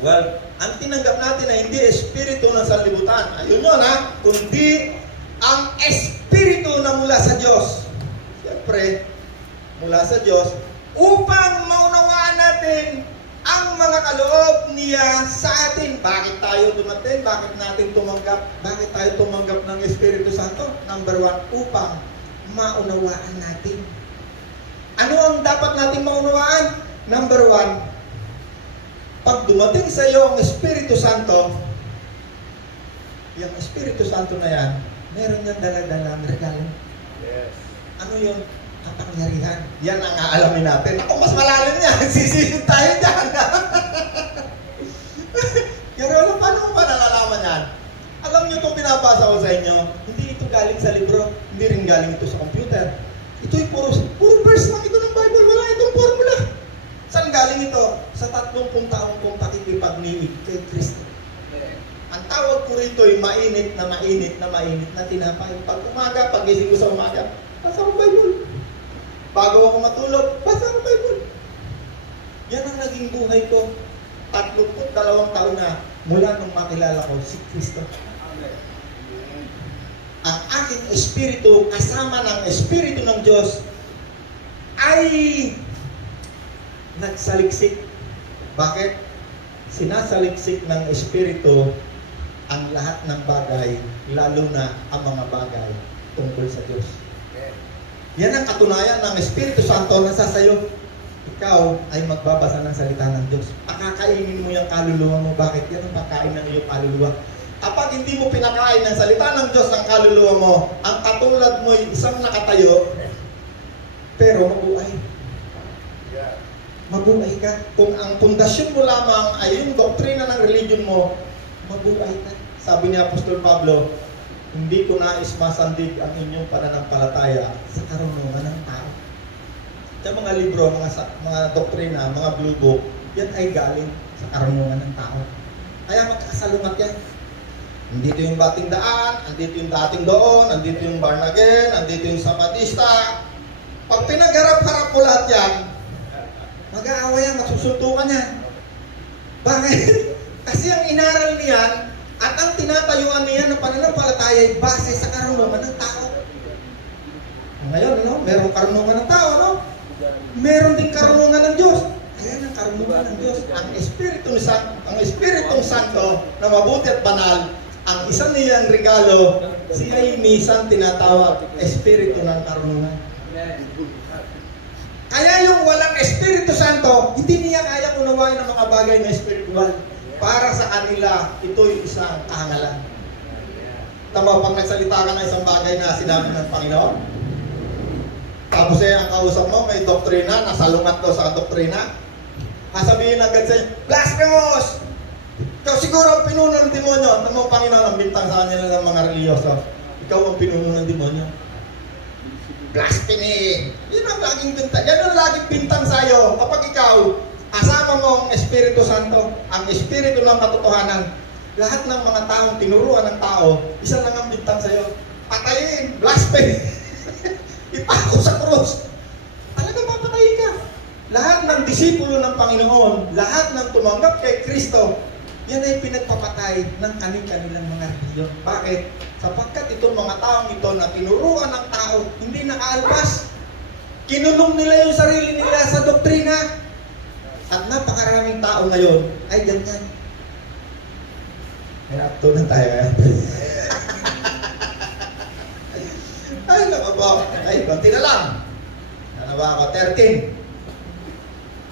Well, ang tinanggap natin na hindi espiritu ng sanlibutan, ayun yun ha, kundi ang espiritu na mula sa Diyos. Siyempre, mula sa Diyos, upang maunawaan natin ang mga kaloob niya sa atin. Bakit tayo dumating? Bakit natin tumanggap? Bakit tayo tumanggap ng Espiritu Santo? Number 1, upang maunawaan natin. Ano ang dapat natin maunawaan? Number 1, pag dumating sa iyo ang Espiritu Santo, yung Espiritu Santo na yan, meron niyang dala-dalang regalo. Yes. Ano yung kapangyarihan? Yan ang aalamin natin. Ako, mas malalim niya. Sisisid tayo dyan. Pero paano mo ba nalalaman yan? Alam niyo itong binabasa ko sa inyo, hindi ito galing sa libro, hindi rin galing ito sa computer. Ito'y puro verse lang ito ng Bible. Wala itong formula. Saan galing ito? Sa 30 taong kong pakikipag-niig kay Kristo. Ang tawag ko rito ay mainit na tinapay. Pag umaga, pagising ko sa umaga, basa ko Bible. Bago ako matulog, basa ko Bible. Yan ang naging buhay ko. 32 taon na mula nung makilala ko si Kristo. Ang aking espiritu kasama ng espiritu ng Diyos ay nagsaliksik. Bakit? Sinasaliksik ng espiritu ang lahat ng bagay, lalo na ang mga bagay tungkol sa Diyos. Yan ang katunayan ng Espiritu Santo na sa sayo. Ikaw ay magbabasa ng salita ng Diyos. Pakakainin mo yung kaluluwa mo. Bakit? Yan ang pagkain ng iyong kaluluwa. Kapag hindi mo pinakain ng salita ng Diyos ang kaluluwa mo, ang katulad mo ay isang nakatayo, pero mabuhay. Mabuhay ka. Kung ang pundasyon mo lamang ay yung doktrina ng religion mo, mabuhay ka. Sabi ni Apostol Pablo, hindi ko nais masandig ang inyong pananampalataya sa karunungan ng tao. Sa mga libro, mga doktrina, mga blue book, yan ay galing sa karunungan ng tao. Kaya magkakasalungat yan. Andito yung bating daan, andito yung dating doon, andito yung born again, andito yung sabatista. Pag pinagharap-harap mo lahat yan, mag-aaway yan, magsusuntukan yan. Bakit? Kasi ang inaral niyan at ang tinatayuan niya ng pananampalataya ay base sa karunungan ng tao. Ngayon, merong karunungan ng tao, no? Meron din karunungan ng Diyos. Ayan ang karunungan ng Diyos. Ang Espiritong Santo na mabuti at banal, ang isang niyang regalo, siya ay minsan tinatawag Espiritu ng karunungan. Kaya yung walang Espiritu Santo, hindi niya kaya unawain ang mga bagay na espiritual. Para sa kanila, ito'y isang kahangalan. Tama, pag nagsalita ka ng isang bagay na sinabi ng Panginoon, tapos ang kausap mo, may doktrina, nasalungat daw sa doktrina, sasabihin agad sa'yo, blasphemous! Ikaw siguro ang pinuno ng demonyo. Tama, Panginoon, ang bintang sa kanila ng mga religyoso. Ikaw ang pinuno ng demonyo. Blasphemy! Yan ang laging bintang. Yan ang laging bintang sa'yo. Kapag ikaw, asama mo ang Espiritu Santo, ang Espiritu ng katotohanan, lahat ng mga taong tinuruan ng tao, isa lang ang bintang sa'yo. Patayin! Blasphemy! Ipako sa krus! Talagang papatayin ka. Lahat ng disipulo ng Panginoon, lahat ng tumanggap kay Kristo, yan ay pinagpapatay ng kanilang mga reliyon. Bakit? Sapagkat itong mga taong ito na tinuruan ng tao, hindi nakaalpas. Kinulong nila yung sarili nila sa doktrina. At napakaraming tao ngayon ay ganyan. May natutunan tayo ngayon. Ay, naku po. Ay, konti na lang. Ano ba ako? 13.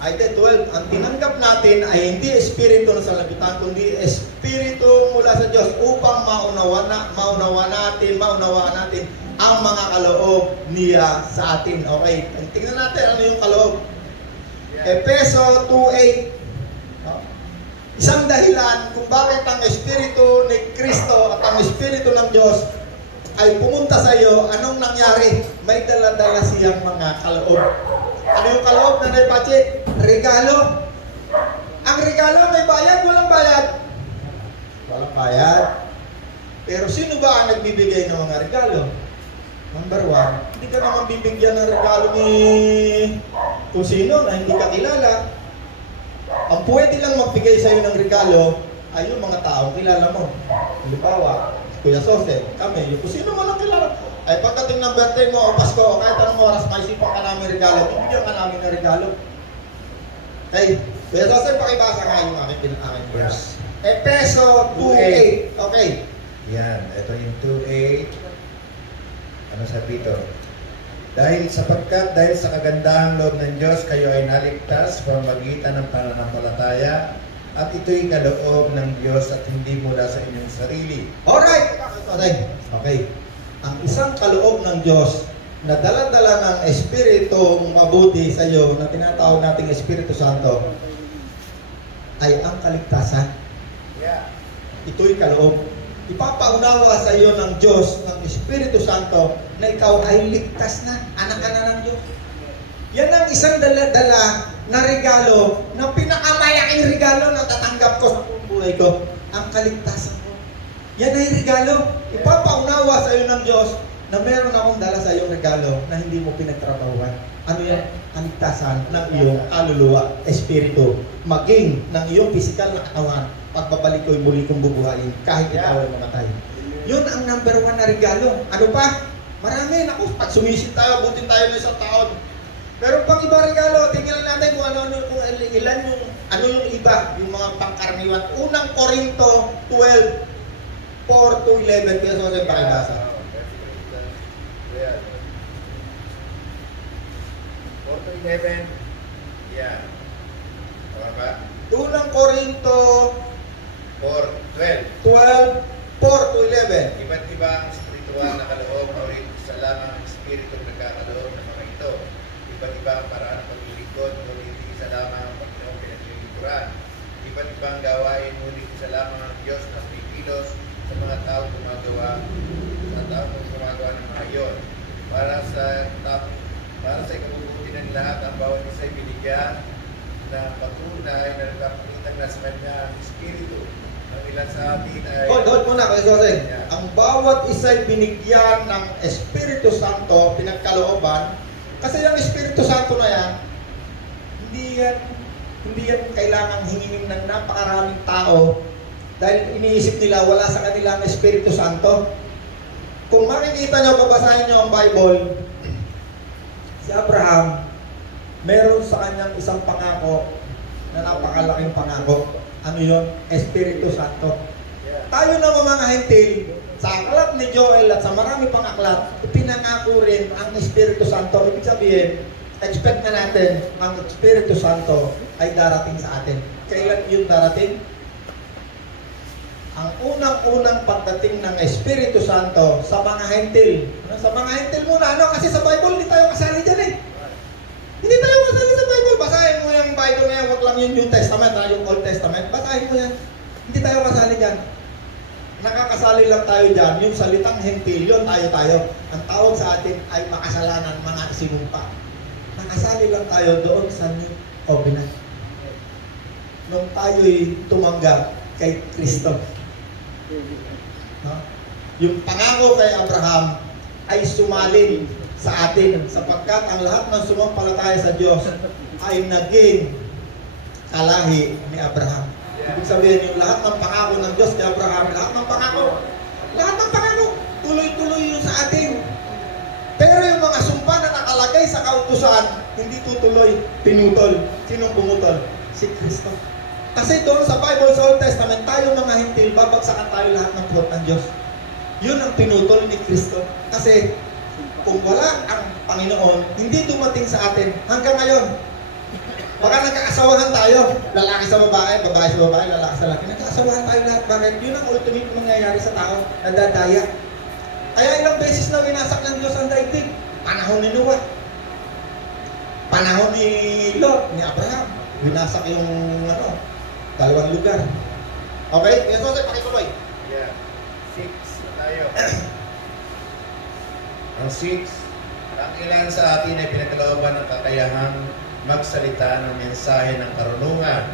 Ay, 12. Ang tinanggap natin ay hindi espiritu na salapitan, kundi espiritu mula sa Diyos upang maunawaan natin ang mga kaloob niya sa atin. Okay, tingnan natin ano yung kaloob. Efeso 2:8. Isang dahilan kung bakit ang Espiritu ni Kristo at ang Espiritu ng Diyos ay pumunta sa iyo, anong nangyari? May dala-dala siyang mga kaloob. Ano yung kaloob na Pachi? Regalo. Ang regalo may bayad, walang bayad? Walang bayad. Pero sino ba ang nagbibigay ng mga regalo? Number 1, hindi ka naman bibigyan ng regalo ni kung sino na hindi ka kilala. Ang pwede lang magbigay sa iyo ng regalo ay yung mga taong kilala mo. Halimbawa, Kuya Sose, kami, yung kung sino man lang kilala. Ay pagdating ng birthday mo o Pasko, o kahit anong oras, may sipa ka namin regalo, bibigyan ka namin ng regalo. Okay, Kuya Sose, pakibasa nga yung aking verse. Efeso 2:8. Okay. Yan, ito yung 2:8. Ano sabi ito? Dahil sa kagandahang loob ng Diyos, kayo ay naligtas sa pamamagitan ng pananampalataya, at ito'y kaloob ng Diyos at hindi mula sa inyong sarili. Alright! Okay. Ang isang kaloob ng Diyos na dala-dala ng Espiritu mabuti sa iyo na tinatawag nating Espiritu Santo ay ang kaligtasan. Ito'y kaloob. Ipapaunawa sa iyo ng Diyos, ng Espiritu Santo, na ikaw ay ligtas na, anak ka na ng Diyos. Yan ang isang dala-dala na regalo, na pinakamalaking regalo na tatanggap ko sa buhay ko, ang kaligtasan ko. Yan ay regalo. Ipapaunawa sa iyo ng Diyos na meron akong dala sa iyong regalo na hindi mo pinagtrabahuan. Ano yan? Kaligtasan ng iyong kaluluwa, espiritu, maging ng iyong pisikal na katawan. Pagbabalik ko'y muli kong bubuhayin kahit ikaw ay mamatay. Yun ang number 1 na regalo. Ano pa? Marami. Naku, pag sumisit tayo, butin tayo ng isang taon. Pero pang iba regalo, tingnan natin kung ilan yung, ano yung iba, yung mga pangkaraniwan. Unang Korinto 12:4-11. Kaya sa pakibasa. 4-11. Yan. Tama ba? Unang Korinto 12:4-11. Iba't ibang spiritual na kaloob o rin sa lamang espiritu nagkakaloob ng mga ito. Iba't ibang paraan ng paglilingkod, ngunit isa lamang ang Panginoong pinaglilingkuran. Iba't ibang gawain, ngunit isa lamang ang Diyos na pipilos sa mga taong gumagawa ng mga iyon. Para sa ikabubuti ng lahat, ang bawat isa ay binigyan na patunay na nagpapamitang na sa kanya ang espiritu. Ang ilan sa atin ay... Hold muna, Kuya Jose. Ang bawat isa'y binigyan ng Espiritu Santo, pinagkalooban, kasi yung Espiritu Santo na yan, hindi yan kailangang hinginin ng napakaraming tao dahil iniisip nila wala sa kanila ang Espiritu Santo. Kung makikita nyo, babasahin nyo ang Bible, si Abraham, meron sa kanyang isang pangako na napakalaking pangako. Ano yun? Espiritu Santo. Tayo na mga hentil, sa aklat ni Joel at sa marami pang aklat, ipinangako rin ang Espiritu Santo. Ibig sabihin, expect na natin ang Espiritu Santo ay darating sa atin. Kailan yun darating? Ang unang-unang pagdating ng Espiritu Santo sa mga hentil. Sa mga hentil muna, kasi sa Bible, hindi tayo kasali dyan eh. Hindi tayo kasali sa Bible. Basahin mo yung Bible na yan. Huwag lang yung New Testament, yung Old Testament. Basahin mo yan. Hindi tayo kasali dyan. Nakakasali lang tayo dyan. Yung salitang hentil, yun tayo. Ang tawag sa atin ay makasalanan, mga isinumpa. Nakasali lang tayo doon sa New Covenant. Nung tayo'y tumanggap kay Kristo. Yung pangako kay Abraham ay sumalin sa atin sapagkat ang lahat ng sumampalataya sa Diyos ay naging kalahi ni Abraham. Ibig sabihin yung lahat ng pangako ng Diyos kay Abraham, lahat ng pangako, tuloy-tuloy yun sa atin. Pero yung mga sumpa na nakalagay sa kautusan, hindi tutuloy, pinutol. Sinong pumutol? Si Kristo. Kasi doon sa Bible, sa Old Testament, tayo mga hintil, babagsakan tayo lahat ng puot ng Diyos. Yun ang pinutol ni Kristo. Kasi kung wala ang Panginoon, hindi dumating sa atin hanggang ngayon. Baka nagkaasawahan tayo, lalaki sa babae, babae sa babae, lalaki sa lalaki. Nagkaasawahan tayo lahat. Bakit? Yun ang ultimate mangyayari sa tao, nadadaya. Kaya ilang beses na winasak ng Diyos ang daigdig. Panahon ni Noah, panahon ni Lot, ni Abraham, winasak yung dalawang lugar. Okay? Yan so, pakituloy. Yeah. 6 na tayo. Ang 6, ang ilan sa atin ay pinagkalooban ng kakayahang magsalita ng mensahe ng karunungan.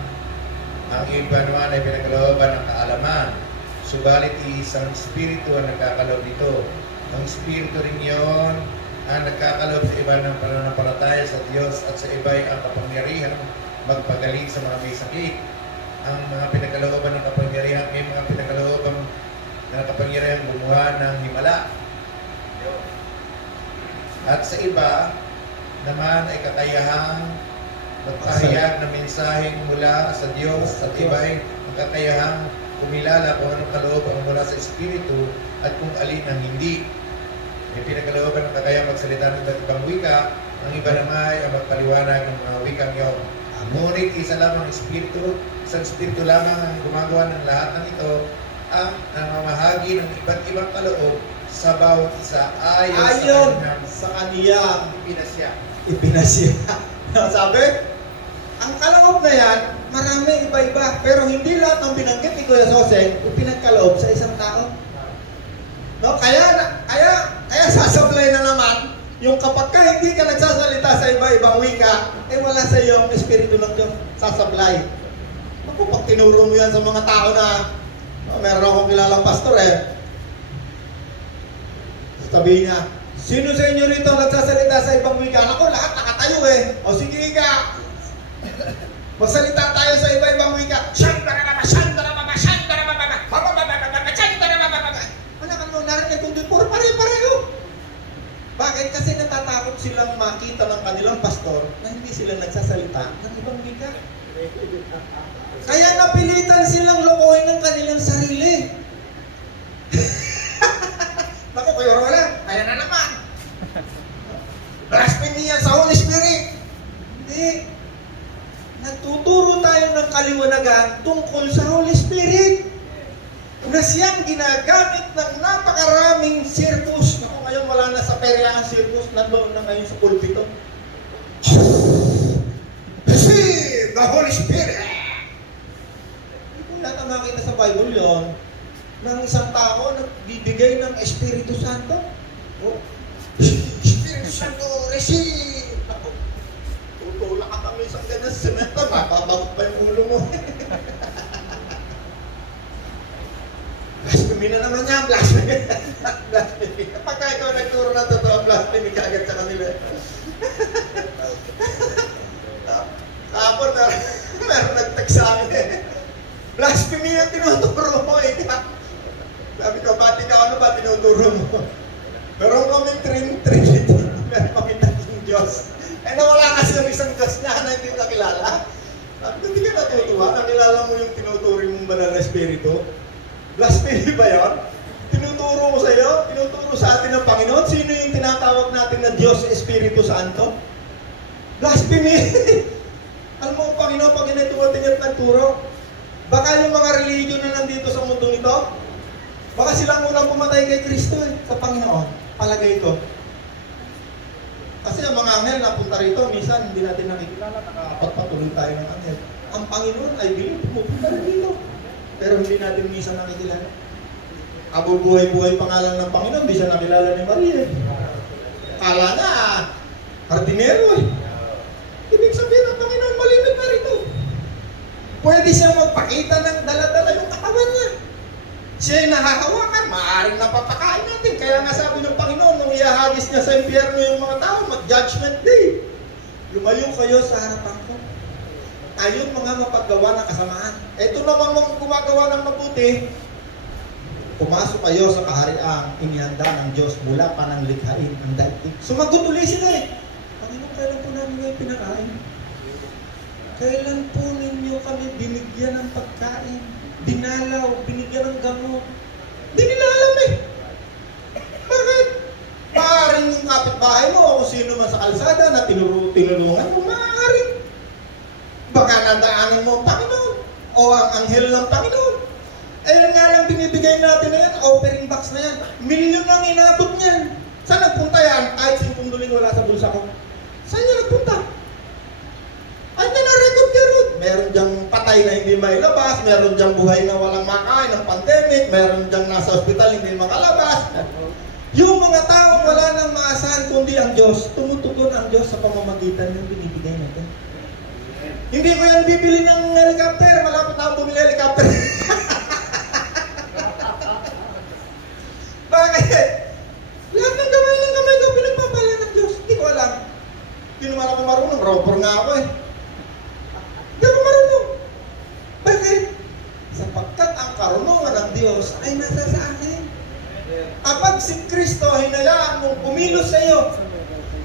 Ang iba naman ay pinagkalooban ng kaalaman. Subalit isang espiritu ang nagkakaloob nito. Ang espiritu rin yon ang nagkakaloob sa iba ng pananampalataya sa Diyos at sa iba ay ang kapangyarihan magpagaling sa mga may sakit. Ang mga pinagkalooban ng kapangyarihan ay mga pinagkalooban ng kapangyarihan gumawa ng himala. At sa iba naman ay kakayahang magpahayag ng mensaheng mula sa Diyos at iba ay kakayahang kumilala kung anong kaloob ang mula sa Espiritu at kung alin ang hindi. May pinagkalooban ng kakayahang magsalita ng iba't ibang wika, ang iba naman ay ang magpaliwanag ng mga wikang iyon. Ngunit isa lamang Espiritu, isang Espiritu lamang ang gumagawa ng lahat ng ito, ang namamahagi ng iba't ibang kaloob sa bawat isa ayon sa kaniyang ipinasya. Sabi, ang kaloob na yan, marami iba-iba, pero hindi lahat ng binanggit ni Kuya Soseng pinagkaloob sa isang tao. No, kaya sasablay na naman yung kapag ka hindi ka nagsasalita sa iba-ibang wika, wala sa iyo ang Espiritu ng Diyos, sasablay. Ako, pag tinuro mo yan sa mga tao na, meron akong kilalang pastor sabihin niya, sino sa inyo rito nagsasalita sa ibang wika? Ako, lahat nakatayo O sige ka, magsalita tayo sa iba-ibang wika. Narinig kong doon, puro pare-pareho. Bakit? Kasi natatakot silang makita ng kanilang pastor na hindi sila nagsasalita ng ibang wika. Kaya napilitan silang lokohin ng kanilang sarili. Naku, kayo wala. Kaya na naman. Blasphemy yan sa Holy Spirit. Hindi. Nagtuturo tayo ng kaliwanagan tungkol sa Holy Spirit na siyang ginagamit ng napakaraming circus. Naku, ngayon wala na sa perya ang circus. Nandoon na ngayon sa pulpito. Receive the Holy Spirit. Hindi po natin makita sa Bible yon ng isang tao na bibigay ng Espiritu Santo. Espiritu Santo, receive! Ako, tutulak ka kami isang ganyan sa semento, mababagot pa yung ulo mo. Blasphemy na naman yan, blasphemy. Blasphemy. Kapag ikaw nagturo ng totoo, blasphemy ka agad sa kanila. Kapon na, meron nag-text sa akin blasphemy yung tinuturo mo Sabi ko, ba't ikaw ano ba tinuturo mo? Meron kaming Trinity, meron kaming tatlong Diyos. Nawala kasi yung isang Diyos niya na hindi nakilala. Sabi ko, hindi ka natutuwa, nakilala mo yung tinuturo mong banal na Espiritu. Blasphemy ba yun? Tinuturo mo sa iyo, tinuturo sa atin ng Panginoon. Sino yung tinatawag natin na Diyos, Espiritu Santo? Blasphemy! Alam mo, Panginoon, pag inituwatin at nagturo, baka yung mga religion na nandito sa mundong ito, baka silang unang pumatay kay Kristo sa Panginoon. Palagay ko. Kasi ang mga anghel na punta rito, minsan hindi natin nakikilala, nakapagpatuloy tayo ng anghel. Ang Panginoon ay bilang pumupunta rito. Pero hindi natin minsan nakikilala. Kabubuhay-buhay pangalan ng Panginoon, hindi siya nakilala ni Maria. Kala niya, hardinero Ibig sabihin ng Panginoon, malimit na rito. Pwede siya magpakita ng dala-dala yung katawan niya. Siya ay nahahawakan, maaaring napapakain natin. Kaya nga sabi ng Panginoon, nung iahagis niya sa impyerno yung mga tao, mag-judgment day. Lumayo kayo sa harapan ko. Tayong mga mapaggawa ng kasamaan. Ito naman mga gumagawa ng mabuti, pumasok kayo sa kahariang inihanda ng Diyos mula pa ng likhain ang daigdig. Sumagot ulit sila Panginoon, kailan po namin ngayon pinakain? kailan po ninyo kami binigyan ng pagkain, dinalaw, binigyan ng gamot? Di nila alam eh. Bakit? Maaaring yung kapitbahay mo o kung sino man sa kalsada na tinulungan mo, maaaring. Baka nadaanan mo, Panginoon, o ang anghel ng Panginoon. Eh nga lang binibigay natin na yan, offering box na yan. Milyon ang inabot niyan. Saan nagpunta yan? Kahit 10 duling wala sa bulsa ko. Saan niya nagpunta? Ay, na-record ka ron. Meron diyang patay na hindi mailabas, meron diyang buhay na walang makain ng pandemic, meron diyang nasa ospital hindi makalabas. Yung mga taong wala nang maasahan kundi ang Diyos, tumutugon ang Diyos sa pamamagitan ng binibigay natin. Hindi ko yan bibili ng helicopter, malapit na akong bumili helicopter. Bakit? Lahat ng kamay ko, pinagpapala ng Diyos. Hindi ko alam. Hindi naman ako marunong, robber nga ako eh. Hindi ako marunong. Bakit? Sapagkat ang karunungan ng Diyos ay nasa sa akin. Kapag si Kristo hinayaan mong kumilos sa iyo,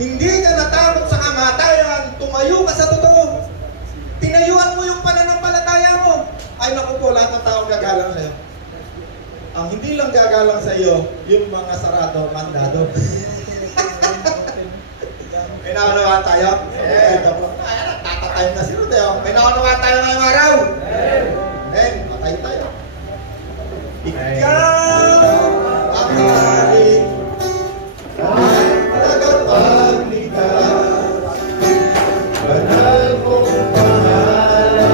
hindi ka natakot sa kamatayan, tumayo ka sa totoo. Tinayuan mo yung pananampalataya mo. Ay naku po, lahat ng taong gagalang sa iyo. Ang hindi lang gagalang sa iyo, yung mga sarado, mandado. May naunawa tayo? Ito po. Tatatay na si Rodeo. May naunawa tayo ngayong araw? Amen. Patay tayo. Ikaw ang hari at tagapagligtas. Banal kong pangalan.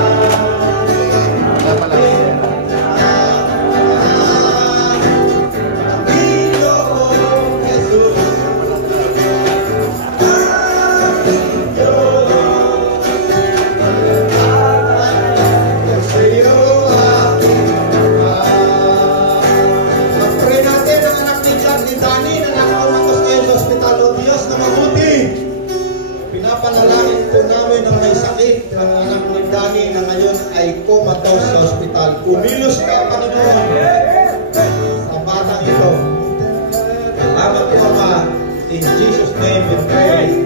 Pinapanalangin po namin ang may sakit, ang anak ni Danny na ngayon ay comatose sa ospital. Kumilos ka, Panginoon, sa batang ito. Salamat po, Ama. In Jesus' name we pray.